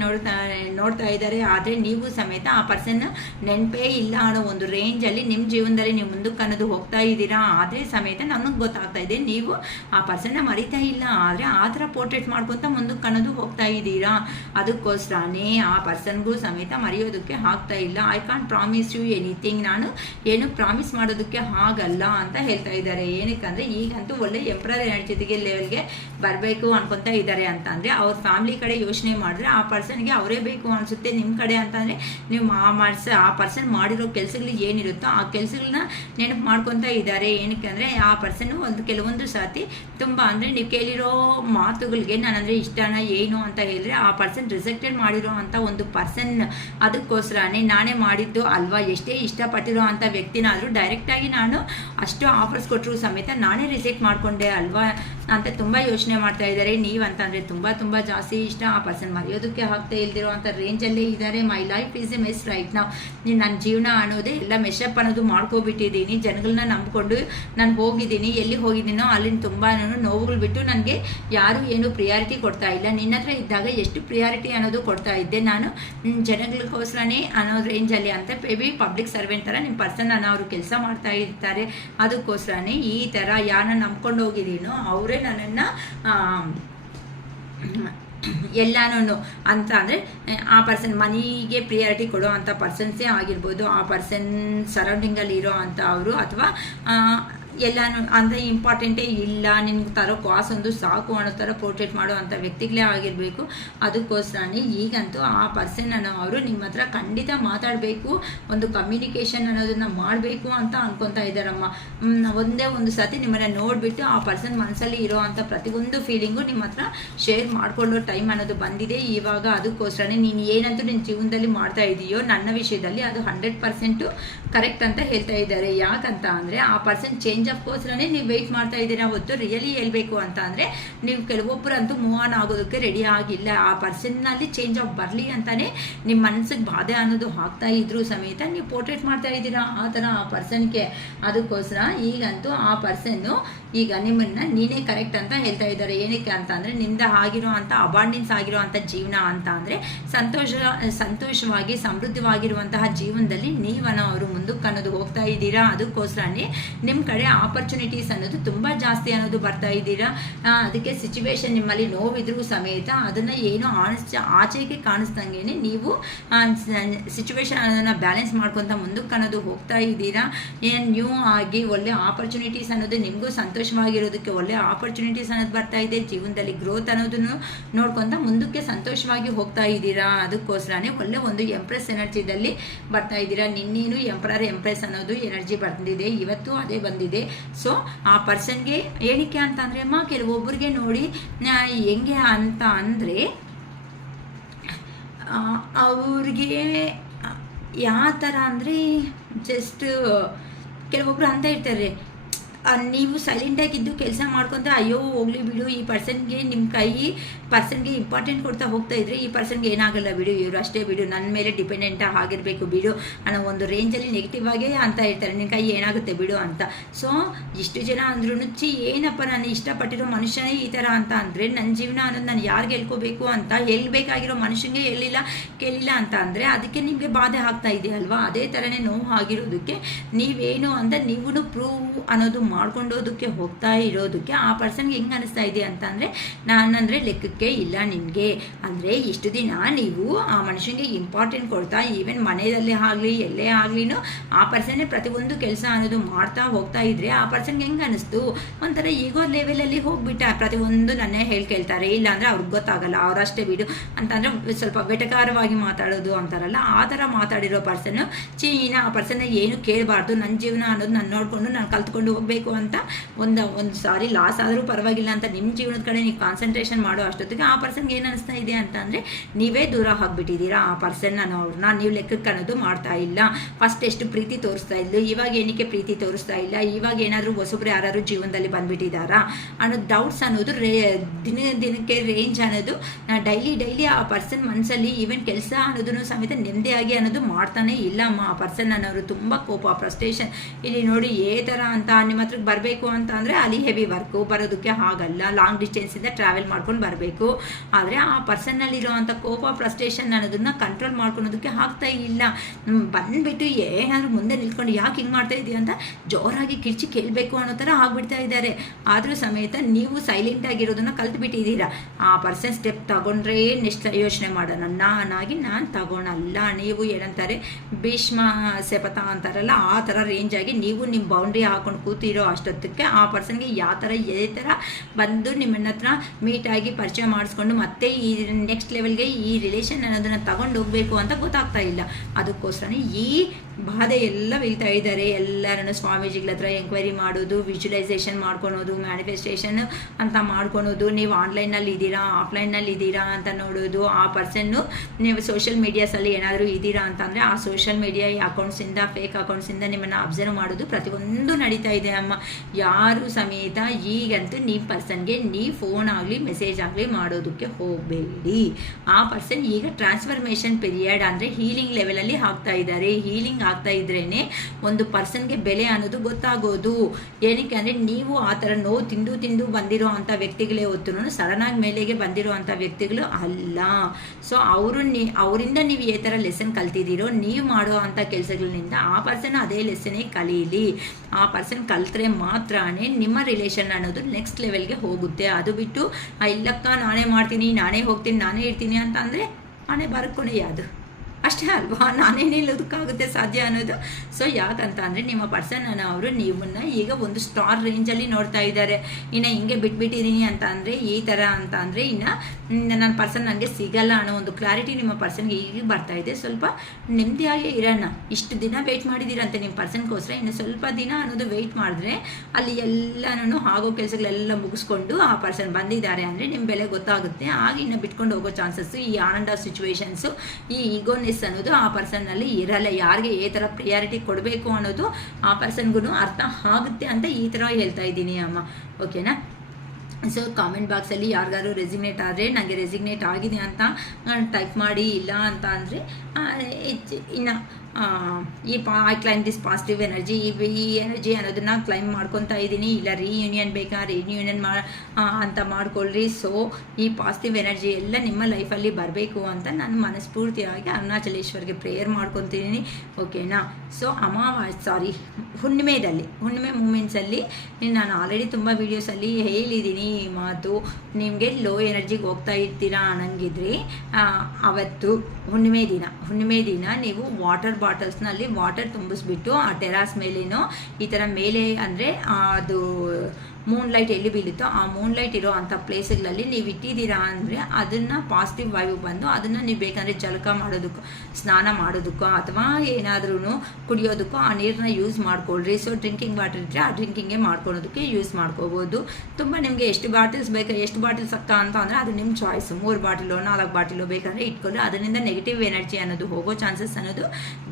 ನೋಡ್ತಾ ಇದ್ದಾರೆ. ಆದರೆ ನೀವು ಸಮೇತ ಆ ಪರ್ಸನ್ ನೆನಪೇ ಇಲ್ಲ ಅನ್ನೋ ಒಂದು ರೇಂಜಲ್ಲಿ ನಿಮ್ಮ ಜೀವನದಲ್ಲಿ ನೀವು ಮುಂದಕ್ಕೆ ಅನ್ನೋದು ಹೋಗ್ತಾ ಇದ್ದೀರಾ. ಆದರೆ ಸಮೇತ ನನಗೆ ಗೊತ್ತಾಗ್ತಾ ಇದೆ ನೀವು ಆ ಪರ್ಸನ್ನ ಮರಿತಾ ಇಲ್ಲ, ಆದರೆ ಆ ಥರ ಪೋರ್ಟ್ರೇಟ್ ಮಾಡ್ಕೊತ ಮುಂದಕ್ಕೆ ಅನ್ನೋದು ಹೋಗ್ತಾ ಇದ್ದೀರಾ. ಅದಕ್ಕೋಸ್ಕರನೇ ಆ ಪರ್ಸನ್ಗೂ ಸಮೇತ ಮರೆಯೋದಕ್ಕೆ ಆಗ್ತಾ ಇಲ್ಲ. I can't promise you anything, ನಾನು ಏನು ಪ್ರಾಮಿಸ್ ಮಾಡೋದಕ್ಕೆ ಆಗಲ್ಲ ಅಂತ ಹೇಳ್ತಾ ಇದ್ದಾರೆ. ಏನಕ್ಕಂದರೆ ಈಗಂತೂ ಒಳ್ಳೆ ಎಂಪ್ರರ್ ಎನರ್ಜೆಟಿಗೆ ಲೆವೆಲ್ಗೆ ಬರಬೇಕು ಅನ್ಕೊತಾ ಇದ್ದಾರೆ ಅಂತ ಅಂದರೆ ಅವ್ರ ಫ್ಯಾಮಿಲಿ ಕಡೆ ಯೋಚನೆ ಮಾಡಿದ್ರೆ ಆ ಪರ್ಸನ್ಗೆ ಅವರೇ ಬೇಕು ಅನಿಸುತ್ತೆ. ನಿಮ್ಮ ಕಡೆ ಅಂತಂದರೆ ನೀವು ಆ ಪರ್ಸನ್ ಮಾಡಿರೋ ಕೆಲಸಗಳು ಏನಿರುತ್ತೋ ಆ ಕೆಲಸಗಳನ್ನ ನೆನಪು ಮಾಡ್ಕೊತಾ ಇದ್ದಾರೆ. ಏನಕ್ಕೆ ಅಂದರೆ ಆ ಪರ್ಸನ್ನು ಕೆಲವೊಂದು ಸಾತಿ ತುಂಬ ಅಂದರೆ ನೀವು ಕೇಳಿರೋ ಮಾತುಗಳಿಗೆ ನಾನಂದರೆ ಇಷ್ಟನ ಏನು ಅಂತ ಹೇಳಿದ್ರೆ ಆ ಪರ್ಸನ್ ರಿಜೆಕ್ಟೆಡ್ ಮಾಡಿರೋ ಅಂಥ ಒಂದು ಪರ್ಸನ್. ಅದಕ್ಕೋಸ್ಕರನೇ ನಾನೇ ಮಾಡಿದ್ದು ಅಲ್ವಾ, ಎಷ್ಟೇ ಇಷ್ಟಪಟ್ಟಿರೋ ಅಂಥ ವ್ಯಕ್ತಿನಾದರೂ ಡೈರೆಕ್ಟಾಗಿ ನಾನು ಅಷ್ಟು ಆಫರ್ಸ್ ಕೊಟ್ಟರು ಸಮೇತ ನಾನೇ ರಿಜೆಕ್ಟ್ ಮಾಡಿಕೊಂಡೆ ಅಲ್ವಾ ಅಂತ ತುಂಬ ಯೋಚನೆ ಮಾಡ್ತಾ ಇದ್ದಾರೆ. ನೀವಂತಂದರೆ ತುಂಬ ಜಾಸ್ತಿ ಇಷ್ಟ, ಆ ಪರ್ಸನ್ ಮರೆಯೋದಕ್ಕೆ ಆಗ್ತಾ ಇಲ್ದಿರೋ ಅಂಥ ರೇಂಜಲ್ಲೇ ಇದ್ದಾರೆ. My life is a mess right ನಾವು, ನನ್ನ ಜೀವನ ಅನ್ನೋದೇ ಎಲ್ಲ ಮೆಶಪ್ ಅನ್ನೋದು ಮಾಡ್ಕೊಬಿಟ್ಟಿದ್ದೀನಿ. ಜನಗಳನ್ನ ನಂಬಿಕೊಂಡು ನಾನು ಹೋಗಿದ್ದೀನಿ, ಎಲ್ಲಿ ಹೋಗಿದ್ದೀನೋ ಅಲ್ಲಿನ ತುಂಬ ನೋವುಗಳು ಬಿಟ್ಟು ನನಗೆ ಯಾರು ಏನು ಪ್ರಿಯಾರಿಟಿ ಕೊಡ್ತಾ ಇಲ್ಲ. ನಿನ್ನ ಹತ್ರ ಇದ್ದಾಗ ಎಷ್ಟು ಪ್ರಿಯಾರಿಟಿ ಅನ್ನೋದು ಕೊಡ್ತಾ ಇದ್ದೆ ನಾನು ಜನಗಳಿಗೋಸ್ಕರನೇ ಅನ್ನೋ ರೇಂಜಲ್ಲಿ ಅಂತ. ಮೇ ಬಿ ಪಬ್ಲಿಕ್ ಸರ್ವೆಂಟ್ ಥರ ನಿಮ್ಮ ಪರ್ಸನ್ ಅನ್ನೋ ಅವರು ಕೆಲಸ ಮಾಡ್ತಾ ಇರ್ತಾರೆ. ಅದಕ್ಕೋಸ್ಕರನೇ ಈ ಥರ ಯಾರನ್ನ ನಂಬ್ಕೊಂಡು ಹೋಗಿದ್ದೀನೋ ಅವರೇ ನನ್ನನ್ನು ಎಲ್ಲನೂ ಅಂತ ಅಂದರೆ ಆ ಪರ್ಸನ್ ಮನಿಗೆ ಪ್ರಿಯಾರಿಟಿ ಕೊಡೋ ಅಂಥ ಪರ್ಸನ್ಸೇ ಆಗಿರ್ಬೋದು, ಆ ಪರ್ಸನ್ ಸರೌಂಡಿಂಗಲ್ಲಿ ಇರೋ ಅಂಥ ಅವರು ಅಥವಾ ಎಲ್ಲನೂ ಅಂದರೆ ಇಂಪಾರ್ಟೆಂಟೇ ಇಲ್ಲ ನಿನ್ಗೆ ತರೋ ಕಾಸೊಂದು ಸಾಕು ಅನ್ನೋ ಥರ ಪೋರ್ಟ್ರೇಟ್ ಮಾಡೋ ಅಂಥ ವ್ಯಕ್ತಿಗಳೇ ಆಗಿರಬೇಕು. ಅದಕ್ಕೋಸ್ಕರನೇ ಈಗಂತೂ ಆ ಪರ್ಸನ್ ಅನ್ನೋ ಅವರು ನಿಮ್ಮ ಹತ್ರ ಖಂಡಿತ ಮಾತಾಡಬೇಕು, ಒಂದು ಕಮ್ಯುನಿಕೇಷನ್ ಅನ್ನೋದನ್ನು ಮಾಡಬೇಕು ಅಂತ ಅನ್ಕೊತಾ ಇದ್ದಾರಮ್ಮ. ಒಂದೇ ಒಂದು ಸತಿ ನಿಮ್ಮನ್ನು ನೋಡಿಬಿಟ್ಟು ಆ ಪರ್ಸನ್ ಮನಸ್ಸಲ್ಲಿ ಇರೋ ಅಂಥ ಪ್ರತಿಯೊಂದು ಫೀಲಿಂಗು ನಿಮ್ಮ ಹತ್ರ ಶೇರ್ ಮಾಡಿಕೊಳ್ಳೋ ಟೈಮ್ ಅನ್ನೋದು ಬಂದಿದೆ ಇವಾಗ. ಅದಕ್ಕೋಸ್ಕರನೇ ನೀನು ಏನಂತೂ ನಿನ್ನ ಜೀವನದಲ್ಲಿ ಮಾಡ್ತಾ ಇದೆಯೋ ನನ್ನ ವಿಷಯದಲ್ಲಿ ಅದು 100% ಕರೆಕ್ಟ್ ಅಂತ ಹೇಳ್ತಾ ಇದ್ದಾರೆ. ಯಾಕಂತ ಅಂದರೆ ಆ ಪರ್ಸನ್ ಚೇಂಜ್ ಆಫ್ಗೋಸ್ಕರನೇ ನೀವು ವೆಯ್ಟ್ ಮಾಡ್ತಾ ಇದ್ದೀರಾ ಹೊತ್ತು ರಿಯಲಿ ಹೇಳ್ಬೇಕು ಅಂತ ಅಂದರೆ ನೀವು ಕೆಲವೊಬ್ಬರಂತೂ ಮೂವ್ ಆನ್ ಆಗೋದಕ್ಕೆ ರೆಡಿ ಆಗಿಲ್ಲ. ಆ ಪರ್ಸನ್ನಲ್ಲಿ ಚೇಂಜ್ ಆಫ್ ಬರಲಿ ಅಂತಾನೆ ನಿಮ್ಮ ಮನಸ್ಸಿಗೆ ಬಾಧೆ ಅನ್ನೋದು ಆಗ್ತಾ ಇದ್ರೂ ಸಮೇತ ನೀವು ಪೋರ್ಟ್ರೇಟ್ ಮಾಡ್ತಾ ಇದ್ದೀರಾ ಆ ಥರ ಆ ಪರ್ಸನ್ಗೆ. ಅದಕ್ಕೋಸ್ಕರ ಈಗಂತೂ ಆ ಪರ್ಸನ್ನು ಈಗ ನಿಮ್ಮನ್ನು ನೀನೇ ಕರೆಕ್ಟ್ ಅಂತ ಹೇಳ್ತಾ ಇದ್ದಾರೆ. ಏನಕ್ಕೆ ಅಂತ ಅಂದರೆ ನಿಂದ ಆಗಿರೋ ಅಂಥ ಅಬಾಂಡೆನ್ಸ್ ಆಗಿರೋ ಅಂಥ ಜೀವನ ಅಂತ ಅಂದರೆ ಸಂತೋಷವಾಗಿ ಸಮೃದ್ಧವಾಗಿರುವಂತಹ ಜೀವನದಲ್ಲಿ ನೀವನ್ನ ಅವರು ಮುಂದಕ್ಕೆ ಅನ್ನೋದು ಹೋಗ್ತಾ ಇದ್ದೀರಾ. ಅದಕ್ಕೋಸ್ಕರನೇ ನಿಮ್ಮ ಕಡೆ ಆಪರ್ಚುನಿಟೀಸ್ ಅನ್ನೋದು ತುಂಬ ಜಾಸ್ತಿ ಅನ್ನೋದು ಬರ್ತಾ ಇದ್ದೀರಾ. ಅದಕ್ಕೆ ಸಿಚುವೇಶನ್ ನಿಮ್ಮಲ್ಲಿ ನೋವಿದ್ರೂ ಸಮೇತ ಅದನ್ನು ಏನೋ ಆಚೆಗೆ ಕಾಣಿಸ್ದಂಗೆ ನೀವು ಸಿಚುವೇಶನ್ ಅದನ್ನು ಬ್ಯಾಲೆನ್ಸ್ ಮಾಡ್ಕೊತ ಮುಂದಕ್ಕೆ ಅನ್ನೋದು ಹೋಗ್ತಾ ಇದ್ದೀರಾ. ಏನು ನ್ಯೂ ಆಗಿ ಒಳ್ಳೆ ಆಪರ್ಚುನಿಟೀಸ್ ಅನ್ನೋದು ನಿಮಗೂ ಸಂತೋಷವಾಗಿರೋದಕ್ಕೆ ಒಳ್ಳೆ ಆಪರ್ಚುನಿಟೀಸ್ ಅನ್ನೋದು ಬರ್ತಾ ಇದೆ. ಜೀವನದಲ್ಲಿ ಗ್ರೋತ್ ಅನ್ನೋದನ್ನು ನೋಡ್ಕೊತ ಮುಂದಕ್ಕೆ ಸಂತೋಷವಾಗಿ ಹೋಗ್ತಾ ಇದ್ದೀರಾ. ಅದಕ್ಕೋಸ್ಕರನೇ ಒಳ್ಳೆ ಒಂದು ಎಂಪ್ರೆಸ್ ಎನರ್ಜಿದಲ್ಲಿ ಬರ್ತಾ ಇದ್ದೀರಾ. ನಿನ್ನೇನು ಎಂಪ್ರೆಸ್ ಅನ್ನೋದು ಎನರ್ಜಿ ಬಂದಿದೆ, ಇವತ್ತು ಅದೇ ಬಂದಿದೆ. ಸೊ ಆ ಪರ್ಸನ್ಗೆ ಏನಕ್ಕೆ ಅಂತ ಅಂದರೆ ಅಮ್ಮ ಕೆಲವೊಬ್ಬರಿಗೆ ನೋಡಿ ಹೆಂಗೆ ಅಂತ ಅಂದರೆ ಅವ್ರಿಗೆ ಯಾವ ಥರ ಅಂದರೆ ಜಸ್ಟ್ ಕೆಲವೊಬ್ರು ಅಂತ ಇರ್ತಾರೆ, ನೀವು ಸೈಲೆಂಟಾಗಿದ್ದು ಕೆಲಸ ಮಾಡ್ಕೊತ ಅಯ್ಯೋ ಹೋಗ್ಲಿ ಬಿಡು, ಈ ಪರ್ಸನ್ಗೆ ನಿಮ್ಮ ಪರ್ಸನ್ಗೆ ಇಂಪಾರ್ಟೆಂಟ್ ಕೊಡ್ತಾ ಹೋಗ್ತಾ ಇದ್ರೆ ಈ ಪರ್ಸನ್ಗೆ ಏನಾಗಲ್ಲ ಬಿಡು, ಇವರು ಅಷ್ಟೇ ಬಿಡು, ನನ್ನ ಮೇಲೆ ಡಿಪೆಂಡೆಂಟ್ ಆಗಿರಬೇಕು ಬಿಡು ಅನ್ನೋ ಒಂದು ರೇಂಜಲ್ಲಿ ನೆಗೆಟಿವ್ ಆಗೇ ಅಂತ ಇರ್ತಾರೆ. ನಿನ್ನ ಕೈ ಏನಾಗುತ್ತೆ ಬಿಡು ಅಂತ. ಸೊ ಇಷ್ಟು ಜನ ಅಂದ್ರೂ ಏನಪ್ಪ ನಾನು ಇಷ್ಟಪಟ್ಟಿರೋ ಮನುಷ್ಯನೇ ಈ ಥರ ಅಂತ ಅಂದರೆ ನನ್ನ ಜೀವನ ಅನ್ನೋದು ನಾನು ಯಾರಿಗೆ ಹೇಳ್ಕೋಬೇಕು ಅಂತ ಹೇಳ್ಬೇಕಾಗಿರೋ ಮನುಷ್ಯನಿಗೆ ಕೇಳಿಲ್ಲ ಅಂತ ಅಂದರೆ ಅದಕ್ಕೆ ನಿಮಗೆ ಬಾಧೆ ಆಗ್ತಾ ಇದೆಯಲ್ವಾ. ಅದೇ ಥರನೇ ನೋವು ಆಗಿರೋದಕ್ಕೆ ನೀವೇನು ಅಂದರೆ ನೀವು ಪ್ರೂವ್ ಅನ್ನೋದು ಮಾಡ್ಕೊಂಡೋದಕ್ಕೆ ಹೋಗ್ತಾ ಇರೋದಕ್ಕೆ ಆ ಪರ್ಸನ್ಗೆ ಹೆಂಗೆ ಅನಿಸ್ತಾ ಇದೆ ಅಂತ ಅಂದರೆ ನಾನಂದರೆ ಲೆಕ್ಕಕ್ಕೆ ಇಲ್ಲ ನಿನಗೆ ಅಂದರೆ ಇಷ್ಟು ದಿನ ನೀವು ಆ ಮನುಷ್ಯನಿಗೆ ಇಂಪಾರ್ಟೆಂಟ್ ಕೊಡ್ತಾ ಈವನ್ ಮನೆಯಲ್ಲೇ ಆಗಲಿ ಎಲ್ಲೇ ಆಗ್ಲಿನೂ ಆ ಪರ್ಸನ್ನೇ ಪ್ರತಿಯೊಂದು ಕೆಲಸ ಅನ್ನೋದು ಮಾಡ್ತಾ ಹೋಗ್ತಾ ಇದ್ರೆ ಆ ಪರ್ಸನ್ಗೆ ಹೆಂಗೆ ಅನ್ನಿಸ್ತು, ಒಂಥರ ಈಗೋ ಲೆವೆಲಲ್ಲಿ ಹೋಗ್ಬಿಟ್ಟ ಪ್ರತಿಯೊಂದು ನನ್ನೇ ಕೇಳ್ತಾರೆ, ಇಲ್ಲಾಂದರೆ ಅವ್ರಿಗೆ ಗೊತ್ತಾಗಲ್ಲ, ಅವರಷ್ಟೇ ಬಿಡು ಅಂತಂದರೆ ಸ್ವಲ್ಪ ವೆಟಕಾರವಾಗಿ ಮಾತಾಡೋದು ಅಂತಾರಲ್ಲ, ಆ ಥರ ಮಾತಾಡಿರೋ ಪರ್ಸನ್ನು ಚೀನ ಆ ಪರ್ಸನ್ನ ಏನು ಕೇಳಬಾರ್ದು, ನನ್ನ ಜೀವನ ಅನ್ನೋದು ನಾನು ನೋಡಿಕೊಂಡು ನಾನು ಕಲ್ತ್ಕೊಂಡು ಹೋಗಬೇಕು ಅಂತ ಒಂದು ಸಾರಿ ಲಾಸ್ ಆದರೂ ಪರವಾಗಿಲ್ಲ ಅಂತ ನಿಮ್ಮ ಜೀವನದ ಕಡೆ ನೀವು ಕಾನ್ಸಂಟ್ರೇಷನ್ ಮಾಡೋ ಅಷ್ಟೊತ್ತಿಗೆ ಆ ಪರ್ಸನ್ಗೆ ಏನು ಅನಿಸ್ತಾ ಇದೆ ಅಂತ ಅಂದರೆ ನೀವೇ ದೂರ ಆಗಿಬಿಟ್ಟಿದ್ದೀರಾ ಆ ಪರ್ಸನ್ನ. ಅವ್ರನ್ನ ನೀವು ಲೆಕ್ಕಕ್ಕೆ ಅನ್ನೋದು ಮಾಡ್ತಾ ಇಲ್ಲ. ಫಸ್ಟ್ ಎಷ್ಟು ಪ್ರೀತಿ ತೋರಿಸ್ತಾ ಇದ್ದು ಇವಾಗ ಏನಕ್ಕೆ ಪ್ರೀತಿ ತೋರಿಸ್ತಾ ಇಲ್ಲ, ಇವಾಗ ಏನಾದರೂ ಹೊಸಬ್ರು ಯಾರು ಜೀವನದಲ್ಲಿ ಬಂದುಬಿಟ್ಟಿದ್ದಾರಾ ಅನ್ನೋ ಡೌಟ್ಸ್ ಅನ್ನೋದು ದಿನಕ್ಕೆ ರೇಂಜ್ ಅನ್ನೋದು ಡೈಲಿ ಆ ಪರ್ಸನ್ ಮನಸ್ಸಲ್ಲಿ ಈವನ್ ಕೆಲಸ ಅನ್ನೋದನ್ನು ಸಮೇತ ನೆಮ್ಮದಿಯಾಗಿ ಅನ್ನೋದು ಮಾಡ್ತಾನೆ ಇಲ್ಲಮ್ಮ. ಆ ಪರ್ಸನ್ ಅನ್ನೋರು ತುಂಬ ಕೋಪ ಫ್ರಸ್ಟ್ರೇಷನ್. ಇಲ್ಲಿ ನೋಡಿ ಏ ಥರ ಅಂತ ನಿಮ್ಮ ಹತ್ರಕ್ಕೆ ಬರಬೇಕು ಅಂತ ಅಂದರೆ ಅಲ್ಲಿ ಹೆವಿ ವರ್ಕು ಬರೋದಕ್ಕೆ ಆಗಲ್ಲ, ಲಾಂಗ್ ಡಿಸ್ಟೆನ್ಸಿಂದ ಟ್ರಾವೆಲ್ ಮಾಡ್ಕೊಂಡು ಬರಬೇಕು. ಆದರೆ ಆ ಪರ್ಸನ್ನಲ್ಲಿರೋ ಅಂಥ ಕೋಪ ಫ್ರಸ್ಟ್ರೇಷನ್ ಅನ್ನೋದನ್ನು ಕಂಟ್ರೋಲ್ ಮಾಡ್ಕೊಳೋದಕ್ಕೆ ಆಗ್ತಾ ಇಲ್ಲ. ಬಂದುಬಿಟ್ಟು ಏನಾದರೂ ಮುಂದೆ ನಿಲ್ಕೊಂಡು ಯಾಕೆ ಹಿಂಗೆ ಮಾಡ್ತಾ ಇದೀಯ ಅಂತ ಜೋರಾಗಿ ಕಿರ್ಚಿ ಕೇಳಬೇಕು ಅನ್ನೋ ಥರ ಆಗ್ಬಿಡ್ತಾ ಇದ್ದಾರೆ. ಆದರೂ ಸಮೇತ ನೀವು ಸೈಲೆಂಟ್ ಆಗಿರೋದನ್ನು ಕಲ್ತ್ಬಿಟ್ಟಿದ್ದೀರಾ. ಆ ಪರ್ಸನ್ ಸ್ಟೆಪ್ ತಗೊಂಡ್ರೆ ನೆಕ್ಸ್ಟ್ ಯೋಚನೆ ಮಾಡೋಣ, ನಾನಾಗಿ ನಾನು ತಗೊಳಲ್ಲ. ನೀವು ಏನಂತಾರೆ ಭೀಷ್ಮ ಸೆಪತ ಅಂತಾರಲ್ಲ, ಆ ಥರ ರೇಂಜ್ ಆಗಿ ನೀವು ನಿಮ್ಮ ಬೌಂಡ್ರಿ ಹಾಕೊಂಡು ಕೂತಿರೋ ಅಷ್ಟೊತ್ತಕ್ಕೆ ಆ ಪರ್ಸನ್ಗೆ ಯಾವ ಥರ ಇದೇ ಥರ ಬಂದು ನಿಮ್ಮನ್ನ ಹತ್ರ ಮೀಟಾಗಿ ಪರಿಚಯ ಮಾಡಿಸ್ಕೊಂಡು ಮತ್ತೆ ಈ ನೆಕ್ಸ್ಟ್ ಲೆವೆಲ್ಗೆ ಈ ರಿಲೇಷನ್ ಅನ್ನೋದನ್ನು ತಗೊಂಡು ಹೋಗಬೇಕು ಅಂತ ಗೊತ್ತಾಗ್ತಾ ಇಲ್ಲ. ಅದಕ್ಕೋಸ್ಕರನೇ ಈ ಬಾಧೆ ಎಲ್ಲ ಬೀಳ್ತಾ ಇದ್ದಾರೆ. ಎಲ್ಲರನ್ನು ಸ್ವಾಮೀಜಿಗಳ ಹತ್ರ ಎಂಕ್ವೈರಿ ಮಾಡೋದು, ವಿಜುವಲೈಸೇಷನ್ ಮಾಡ್ಕೊಳೋದು, ಮ್ಯಾನಿಫೆಸ್ಟೇಷನ್ ಅಂತ ಮಾಡ್ಕೊಳೋದು, ನೀವು ಆನ್ಲೈನಲ್ಲಿ ಇದ್ದೀರಾ ಆಫ್ಲೈನಲ್ಲಿ ಇದ್ದೀರಾ ಅಂತ ನೋಡೋದು, ಆ ಪರ್ಸನ್ನು ನೀವು ಸೋಷಿಯಲ್ ಮೀಡಿಯಾಸಲ್ಲಿ ಏನಾದರೂ ಇದ್ದೀರಾ ಅಂತಂದರೆ ಆ ಸೋಷಿಯಲ್ ಮೀಡಿಯಾ ಅಕೌಂಟ್ಸಿಂದ ಫೇಕ್ ಅಕೌಂಟ್ಸಿಂದ ನಿಮ್ಮನ್ನು ಅಬ್ಸರ್ವ್ ಮಾಡೋದು ಪ್ರತಿಯೊಂದು ನಡೀತಾ ಇದೆ ಅಮ್ಮ. ಯಾರು ಸಮೇತ ಈಗಂತೂ ನಿಮ್ಮ ಪರ್ಸನ್ಗೆ ನೀವು ಫೋನ್ ಆಗಲಿ ಮೆಸೇಜ್ ಆಗಲಿ ಮಾಡೋದಕ್ಕೆ ಹೋಗಬೇಡಿ. ಆ ಪರ್ಸನ್ ಈಗ ಟ್ರಾನ್ಸ್ಫರ್ಮೇಷನ್ ಪೀರಿಯಡ್ ಅಂದರೆ ಹೀಲಿಂಗ್ ಲೆವೆಲಲ್ಲಿ ಆಗ್ತಾ ಇದ್ದಾರೆ. ಹೀಲಿಂಗ್ ಆಗ್ತಾ ಇದ್ರೇನೆ ಒಂದು ಪರ್ಸನ್ಗೆ ಬೆಲೆ ಅನ್ನೋದು ಗೊತ್ತಾಗೋದು. ಏನಕ್ಕೆ ಅಂದರೆ ನೀವು ಆ ಥರ ನೋವು ತಿಂದು ಬಂದಿರೋ ಅಂಥ ವ್ಯಕ್ತಿಗಳೇ ಹೊತ್ತು ಸಡನ್ನಾಗಿ ಮೇಲೆಗೆ ಬಂದಿರೋ ಅಂಥ ವ್ಯಕ್ತಿಗಳು ಅಲ್ಲ. ಸೊ ಅವರಿಂದ ನೀವು ಈ ಥರ ಲೆಸನ್ ಕಲ್ತಿದ್ದೀರೋ, ನೀವು ಮಾಡೋ ಅಂಥ ಕೆಲಸಗಳಿಂದ ಆ ಪರ್ಸನ್ ಅದೇ ಲೆಸನ್ನೇ ಕಲೀಲಿ. ಆ ಪರ್ಸನ್ ಕಲ್ತ್ರೆ ಮಾತ್ರನೇ ನಿಮ್ಮ ರಿಲೇಷನ್ ಅನ್ನೋದು ನೆಕ್ಸ್ಟ್ ಲೆವೆಲ್ಗೆ ಹೋಗುತ್ತೆ. ಅದು ಬಿಟ್ಟು ಇಲ್ಲಕ್ಕ ನಾನೇ ಮಾಡ್ತೀನಿ, ನಾನೇ ಹೋಗ್ತೀನಿ, ನಾನೇ ಇರ್ತೀನಿ ಅಂತ ಅಂದರೆ ನಾನೇ ಬರ್ಕೊಣೆ ಯಾವುದು ಅಷ್ಟೇ ಅಲ್ವಾ, ನಾನೇ ನಿಲ್ಲೋದಕ್ಕಾಗುತ್ತೆ ಸಾಧ್ಯ ಅನ್ನೋದು. ಸೊ ಯಾಕಂತ ಅಂದರೆ ನಿಮ್ಮ ಪರ್ಸನ್ ಅವರು ನೀವನ್ನ ಈಗ ಒಂದು ಸ್ಟಾರ್ ರೇಂಜಲ್ಲಿ ನೋಡ್ತಾ ಇದ್ದಾರೆ. ಇನ್ನು ಹಿಂಗೆ ಬಿಟ್ಬಿಟ್ಟಿದ್ದೀನಿ ಅಂತ ಅಂದರೆ ಈ ಥರ ಅಂತ ಅಂದರೆ ಇನ್ನು ನನ್ನ ಪರ್ಸನ್ ನನಗೆ ಸಿಗಲ್ಲ ಅನ್ನೋ ಒಂದು ಕ್ಲಾರಿಟಿ ನಿಮ್ಮ ಪರ್ಸನ್ಗೆ ಈಗ ಬರ್ತಾ ಇದೆ. ಸ್ವಲ್ಪ ನೆಮ್ಮದಿಯಾಗಿ ಇರೋಣ. ಇಷ್ಟು ದಿನ ವೆಯ್ಟ್ ಮಾಡಿದ್ದೀರಂತೆ ನಿಮ್ಮ ಪರ್ಸನ್ಗೋಸ್ಕರ, ಇನ್ನು ಸ್ವಲ್ಪ ದಿನ ಅನ್ನೋದು ವೆಯ್ಟ್ ಮಾಡಿದ್ರೆ ಅಲ್ಲಿ ಎಲ್ಲನೂ ಆಗೋ ಕೆಲಸಗಳೆಲ್ಲ ಮುಗಿಸ್ಕೊಂಡು ಆ ಪರ್ಸನ್ ಬಂದಿದ್ದಾರೆ ಅಂದರೆ ನಿಮ್ಮ ಬೆಲೆ ಗೊತ್ತಾಗುತ್ತೆ. ಆಗ ಇನ್ನು ಬಿಟ್ಕೊಂಡು ಹೋಗೋ ಚಾನ್ಸಸ್ಸು, ಈ ಆನ್ ಆಫ್ ಸಿಚುವೇಶನ್ಸು, ಈ ಈಗೋನೆಸ್ ಅನ್ನೋದು ಆ ಪರ್ಸನ್ನಲ್ಲಿ ಇರಲ್ಲ. ಯಾರಿಗೆ ಈ ಥರ ಪ್ರಿಯಾರಿಟಿ ಕೊಡಬೇಕು ಅನ್ನೋದು ಆ ಪರ್ಸನ್ಗೂ ಅರ್ಥ ಆಗುತ್ತೆ ಅಂತ ಈ ಥರ ಹೇಳ್ತಾ ಇದ್ದೀನಿ ಅಮ್ಮ. ಓಕೆನಾ? ಸೊ ಕಾಮೆಂಟ್ ಬಾಕ್ಸಲ್ಲಿ ಯಾರಿಗಾದ್ರು ರೆಸಿಗ್ನೇಟ್ ಆದರೆ ನನಗೆ ರೆಸಿಗ್ನೇಟ್ ಆಗಿದೆ ಅಂತ ಟೈಪ್ ಮಾಡಿ, ಇಲ್ಲ ಅಂತ ಅಂದರೆ ಇನ್ನು I claim this positive energy, ಈ ಎನರ್ಜಿ ಅನ್ನೋದನ್ನ ಕ್ಲೈಮ್ ಮಾಡ್ಕೊತಾ ಇದ್ದೀನಿ. ಇಲ್ಲ ರೀಯೂನಿಯನ್ ಬೇಕಾ, ರೀಯೂನಿಯನ್ ಅಂತ ಮಾಡ್ಕೊಳ್ರಿ. ಸೊ ಈ ಪಾಸಿಟಿವ್ ಎನರ್ಜಿ ಎಲ್ಲ ನಿಮ್ಮ ಲೈಫಲ್ಲಿ ಬರಬೇಕು ಅಂತ ನಾನು ಮನಸ್ಫೂರ್ತಿಯಾಗಿ ಅರುಣಾಚಲೇಶ್ವರ್ಗೆ ಪ್ರೇಯರ್ ಮಾಡ್ಕೊತೀನಿ. ಓಕೆನಾ. ಸೊ ಹುಣ್ಣಿಮೆ ಮೂಮೆಂಟ್ಸಲ್ಲಿ ನಾನು ಆಲ್ರೆಡಿ ತುಂಬ ವೀಡಿಯೋಸಲ್ಲಿ ಹೇಳಿದ್ದೀನಿ ಈ ಮಾತು. ನಿಮಗೆ ಲೋ ಎನರ್ಜಿಗೆ ಹೋಗ್ತಾ ಇರ್ತೀರಾ ಅನ್ನಂಗಿದ್ರಿ, ಅವತ್ತು ಹುಣ್ಣಿಮೆ ದಿನ ನೀವು ವಾಟರ್ ಬಾಟಲ್ಸ್ನಲ್ಲಿ ವಾಟರ್ ತುಂಬಿಸ್ಬಿಟ್ಟು ಆ ಟೆರಾಸ್ ಮೇಲೇನೋ ಈ ಥರ ಮೇಲೆ ಅಂದರೆ ಅದು ಮೂನ್ಲೈಟ್ ಎಲ್ಲಿ ಬೀಳುತ್ತೋ ಆ ಮೂನ್ಲೈಟ್ ಇರೋ ಅಂಥ ಪ್ಲೇಸ್ಗಳಲ್ಲಿ ನೀವು ಇಟ್ಟಿದ್ದೀರಾ ಅಂದರೆ ಅದನ್ನು ಪಾಸಿಟಿವ್ ವಾಯು ಬಂದು ಅದನ್ನು ನೀವು ಬೇಕಂದರೆ ಜಳಕ ಮಾಡೋದಕ್ಕೋ, ಸ್ನಾನ ಮಾಡೋದಕ್ಕೋ, ಅಥವಾ ಏನಾದ್ರೂ ಕುಡಿಯೋದಕ್ಕೋ ಆ ನೀರನ್ನ ಯೂಸ್ ಮಾಡ್ಕೊಳ್ರಿ. ಸೊ ಡ್ರಿಂಕಿಂಗ್ ವಾಟರ್ ಇದ್ದರೆ ಆ ಡ್ರಿಂಕಿಂಗೇ ಮಾಡ್ಕೊಳ್ಳೋದಕ್ಕೆ ಯೂಸ್ ಮಾಡ್ಕೋಬೋದು. ತುಂಬ ನಿಮಗೆ ಎಷ್ಟು ಬಾಟಲ್ಸ್ ಬೇಕು, ಎಷ್ಟು ಬಾಟಲ್ಸ್ ಅಕ್ಕ ಅಂತ ಅಂದರೆ ಅದು ನಿಮ್ಮ ಚಾಯ್ಸ್. 3 ಬಾಟಲೋ 4 ಬಾಟಲೋ ಬೇಕಂದರೆ ಇಟ್ಕೊಂಡ್ರೆ ಅದರಿಂದ ನೆಗೆಟಿವ್ ಎನರ್ಜಿ ಅನ್ನೋದು ಹೋಗೋ ಚಾನ್ಸಸ್ ಅನ್ನೋದು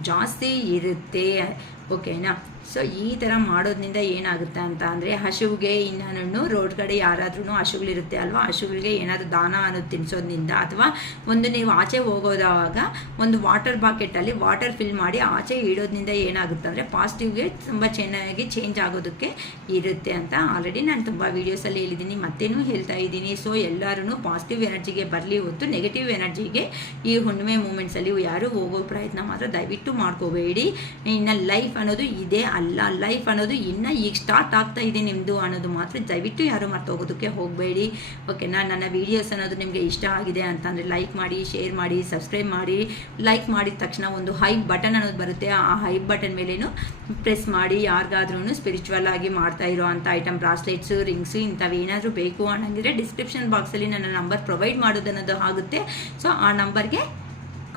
ಜಾಸ್ತಿ ಇರುತ್ತೆ. ಓಕೆನಾ. ಸೊ ಈ ಥರ ಮಾಡೋದ್ರಿಂದ ಏನಾಗುತ್ತೆ ಅಂತ ಅಂದರೆ ಹಸುವಿಗೆ ಇನ್ನೂ ರೋಡ್ ಕಡೆ ಯಾರಾದ್ರೂ ಹಸುಗಳಿರುತ್ತೆ ಅಲ್ವಾ, ಹಸುಗಳಿಗೆ ಏನಾದರೂ ದಾನ ಅನ್ನೋದು ತಿನ್ನಿಸೋದ್ರಿಂದ, ಅಥವಾ ಒಂದು ನೀವು ಆಚೆ ಹೋಗೋದಾಗ ಒಂದು ವಾಟರ್ ಬಾಕೆಟಲ್ಲಿ ವಾಟರ್ ಫಿಲ್ ಮಾಡಿ ಆಚೆ ಇಡೋದ್ರಿಂದ ಏನಾಗುತ್ತೆ ಅಂದರೆ ಪಾಸಿಟಿವ್ಗೆ ತುಂಬ ಚೆನ್ನಾಗಿ ಚೇಂಜ್ ಆಗೋದಕ್ಕೆ ಇರುತ್ತೆ ಅಂತ ಆಲ್ರೆಡಿ ನಾನು ತುಂಬ ವೀಡಿಯೋಸಲ್ಲಿ ಹೇಳಿದ್ದೀನಿ, ಮತ್ತೇನೂ ಹೇಳ್ತಾ ಇದ್ದೀನಿ. ಸೊ ಎಲ್ಲರೂ ಪಾಸಿಟಿವ್ ಎನರ್ಜಿಗೆ ಬರಲಿ ಹೊತ್ತು ನೆಗೆಟಿವ್ ಎನರ್ಜಿಗೆ ಈ ಹುಣ್ಣಿಮೆ ಮೂಮೆಂಟ್ಸಲ್ಲಿ ಯಾರೂ ಹೋಗೋ ಪ್ರಯತ್ನ ಮಾತ್ರ ದಯವಿಟ್ಟು ಮಾಡ್ಕೋಬೇಡಿ. ಇನ್ನು ಲೈಫ್ ಅನ್ನೋದು ಇದೆ ಅಲ್ಲ, ಲೈಫ್ ಅನ್ನೋದು ಇನ್ನು ಈಗ ಸ್ಟಾರ್ಟ್ ಆಗ್ತಾ ಇದೆ ನಿಮ್ಮದು ಅನ್ನೋದು ಮಾತ್ರ ದಯವಿಟ್ಟು ಯಾರು ಮರ್ತೋಗೋದಕ್ಕೆ ಹೋಗಬೇಡಿ. ಓಕೆನಾ. ನನ್ನ ವೀಡಿಯೋಸ್ ಅನ್ನೋದು ನಿಮಗೆ ಇಷ್ಟ ಆಗಿದೆ ಅಂತಂದರೆ ಲೈಕ್ ಮಾಡಿ, ಶೇರ್ ಮಾಡಿ, ಸಬ್ಸ್ಕ್ರೈಬ್ ಮಾಡಿ. ಲೈಕ್ ಮಾಡಿದ ತಕ್ಷಣ ಒಂದು ಹೈಪ್ ಬಟನ್ ಅನ್ನೋದು ಬರುತ್ತೆ, ಆ ಹೈಪ್ ಬಟನ್ ಮೇಲೇನು ಪ್ರೆಸ್ ಮಾಡಿ. ಯಾರಿಗಾದ್ರೂ ಸ್ಪಿರಿಚುವಲ್ ಆಗಿ ಮಾಡ್ತಾ ಇರೋ ಅಂಥ ಐಟಮ್, ಬ್ರಾಸ್ಲೆಟ್ಸು, ರಿಂಗ್ಸು ಇಂಥವು ಏನಾದರೂ ಬೇಕು ಅನ್ನಂಗಿದ್ರೆ ಡಿಸ್ಕ್ರಿಪ್ಷನ್ ಬಾಕ್ಸಲ್ಲಿ ನನ್ನ ನಂಬರ್ ಪ್ರೊವೈಡ್ ಮಾಡೋದನ್ನೋದು ಆಗುತ್ತೆ. ಸೊ ಆ ನಂಬರ್ಗೆ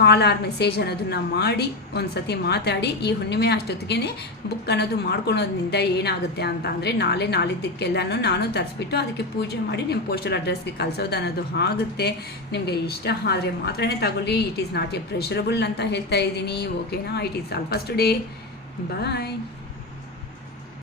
ಕಾಲ್ ಆರ್ ಮೆಸೇಜ್ ಅನ್ನೋದನ್ನ ಮಾಡಿ ಒಂದು ಸತಿ ಮಾತಾಡಿ. ಈ ಹುಣ್ಣಿಮೆ ಅಷ್ಟೊತ್ತಿಗೆ ಬುಕ್ ಅನ್ನೋದು ಮಾಡ್ಕೊಳೋದ್ರಿಂದ ಏನಾಗುತ್ತೆ ಅಂತ ಅಂದರೆ ನಾಳಿದ್ದಕ್ಕೆಲ್ಲನೂ ನಾನು ತರಿಸ್ಬಿಟ್ಟು ಅದಕ್ಕೆ ಪೂಜೆ ಮಾಡಿ ನಿಮ್ಮ ಪೋಸ್ಟಲ್ ಅಡ್ರೆಸ್ಗೆ ಕಳಿಸೋದು ಅನ್ನೋದು ಆಗುತ್ತೆ. ನಿಮಗೆ ಇಷ್ಟ ಆದರೆ ಮಾತ್ರನೇ ತಗೊಳ್ಳಿ. It is not a pressurable ಅಂತ ಹೇಳ್ತಾ ಇದ್ದೀನಿ. ಓಕೆನಾ. It is all first day. Bye.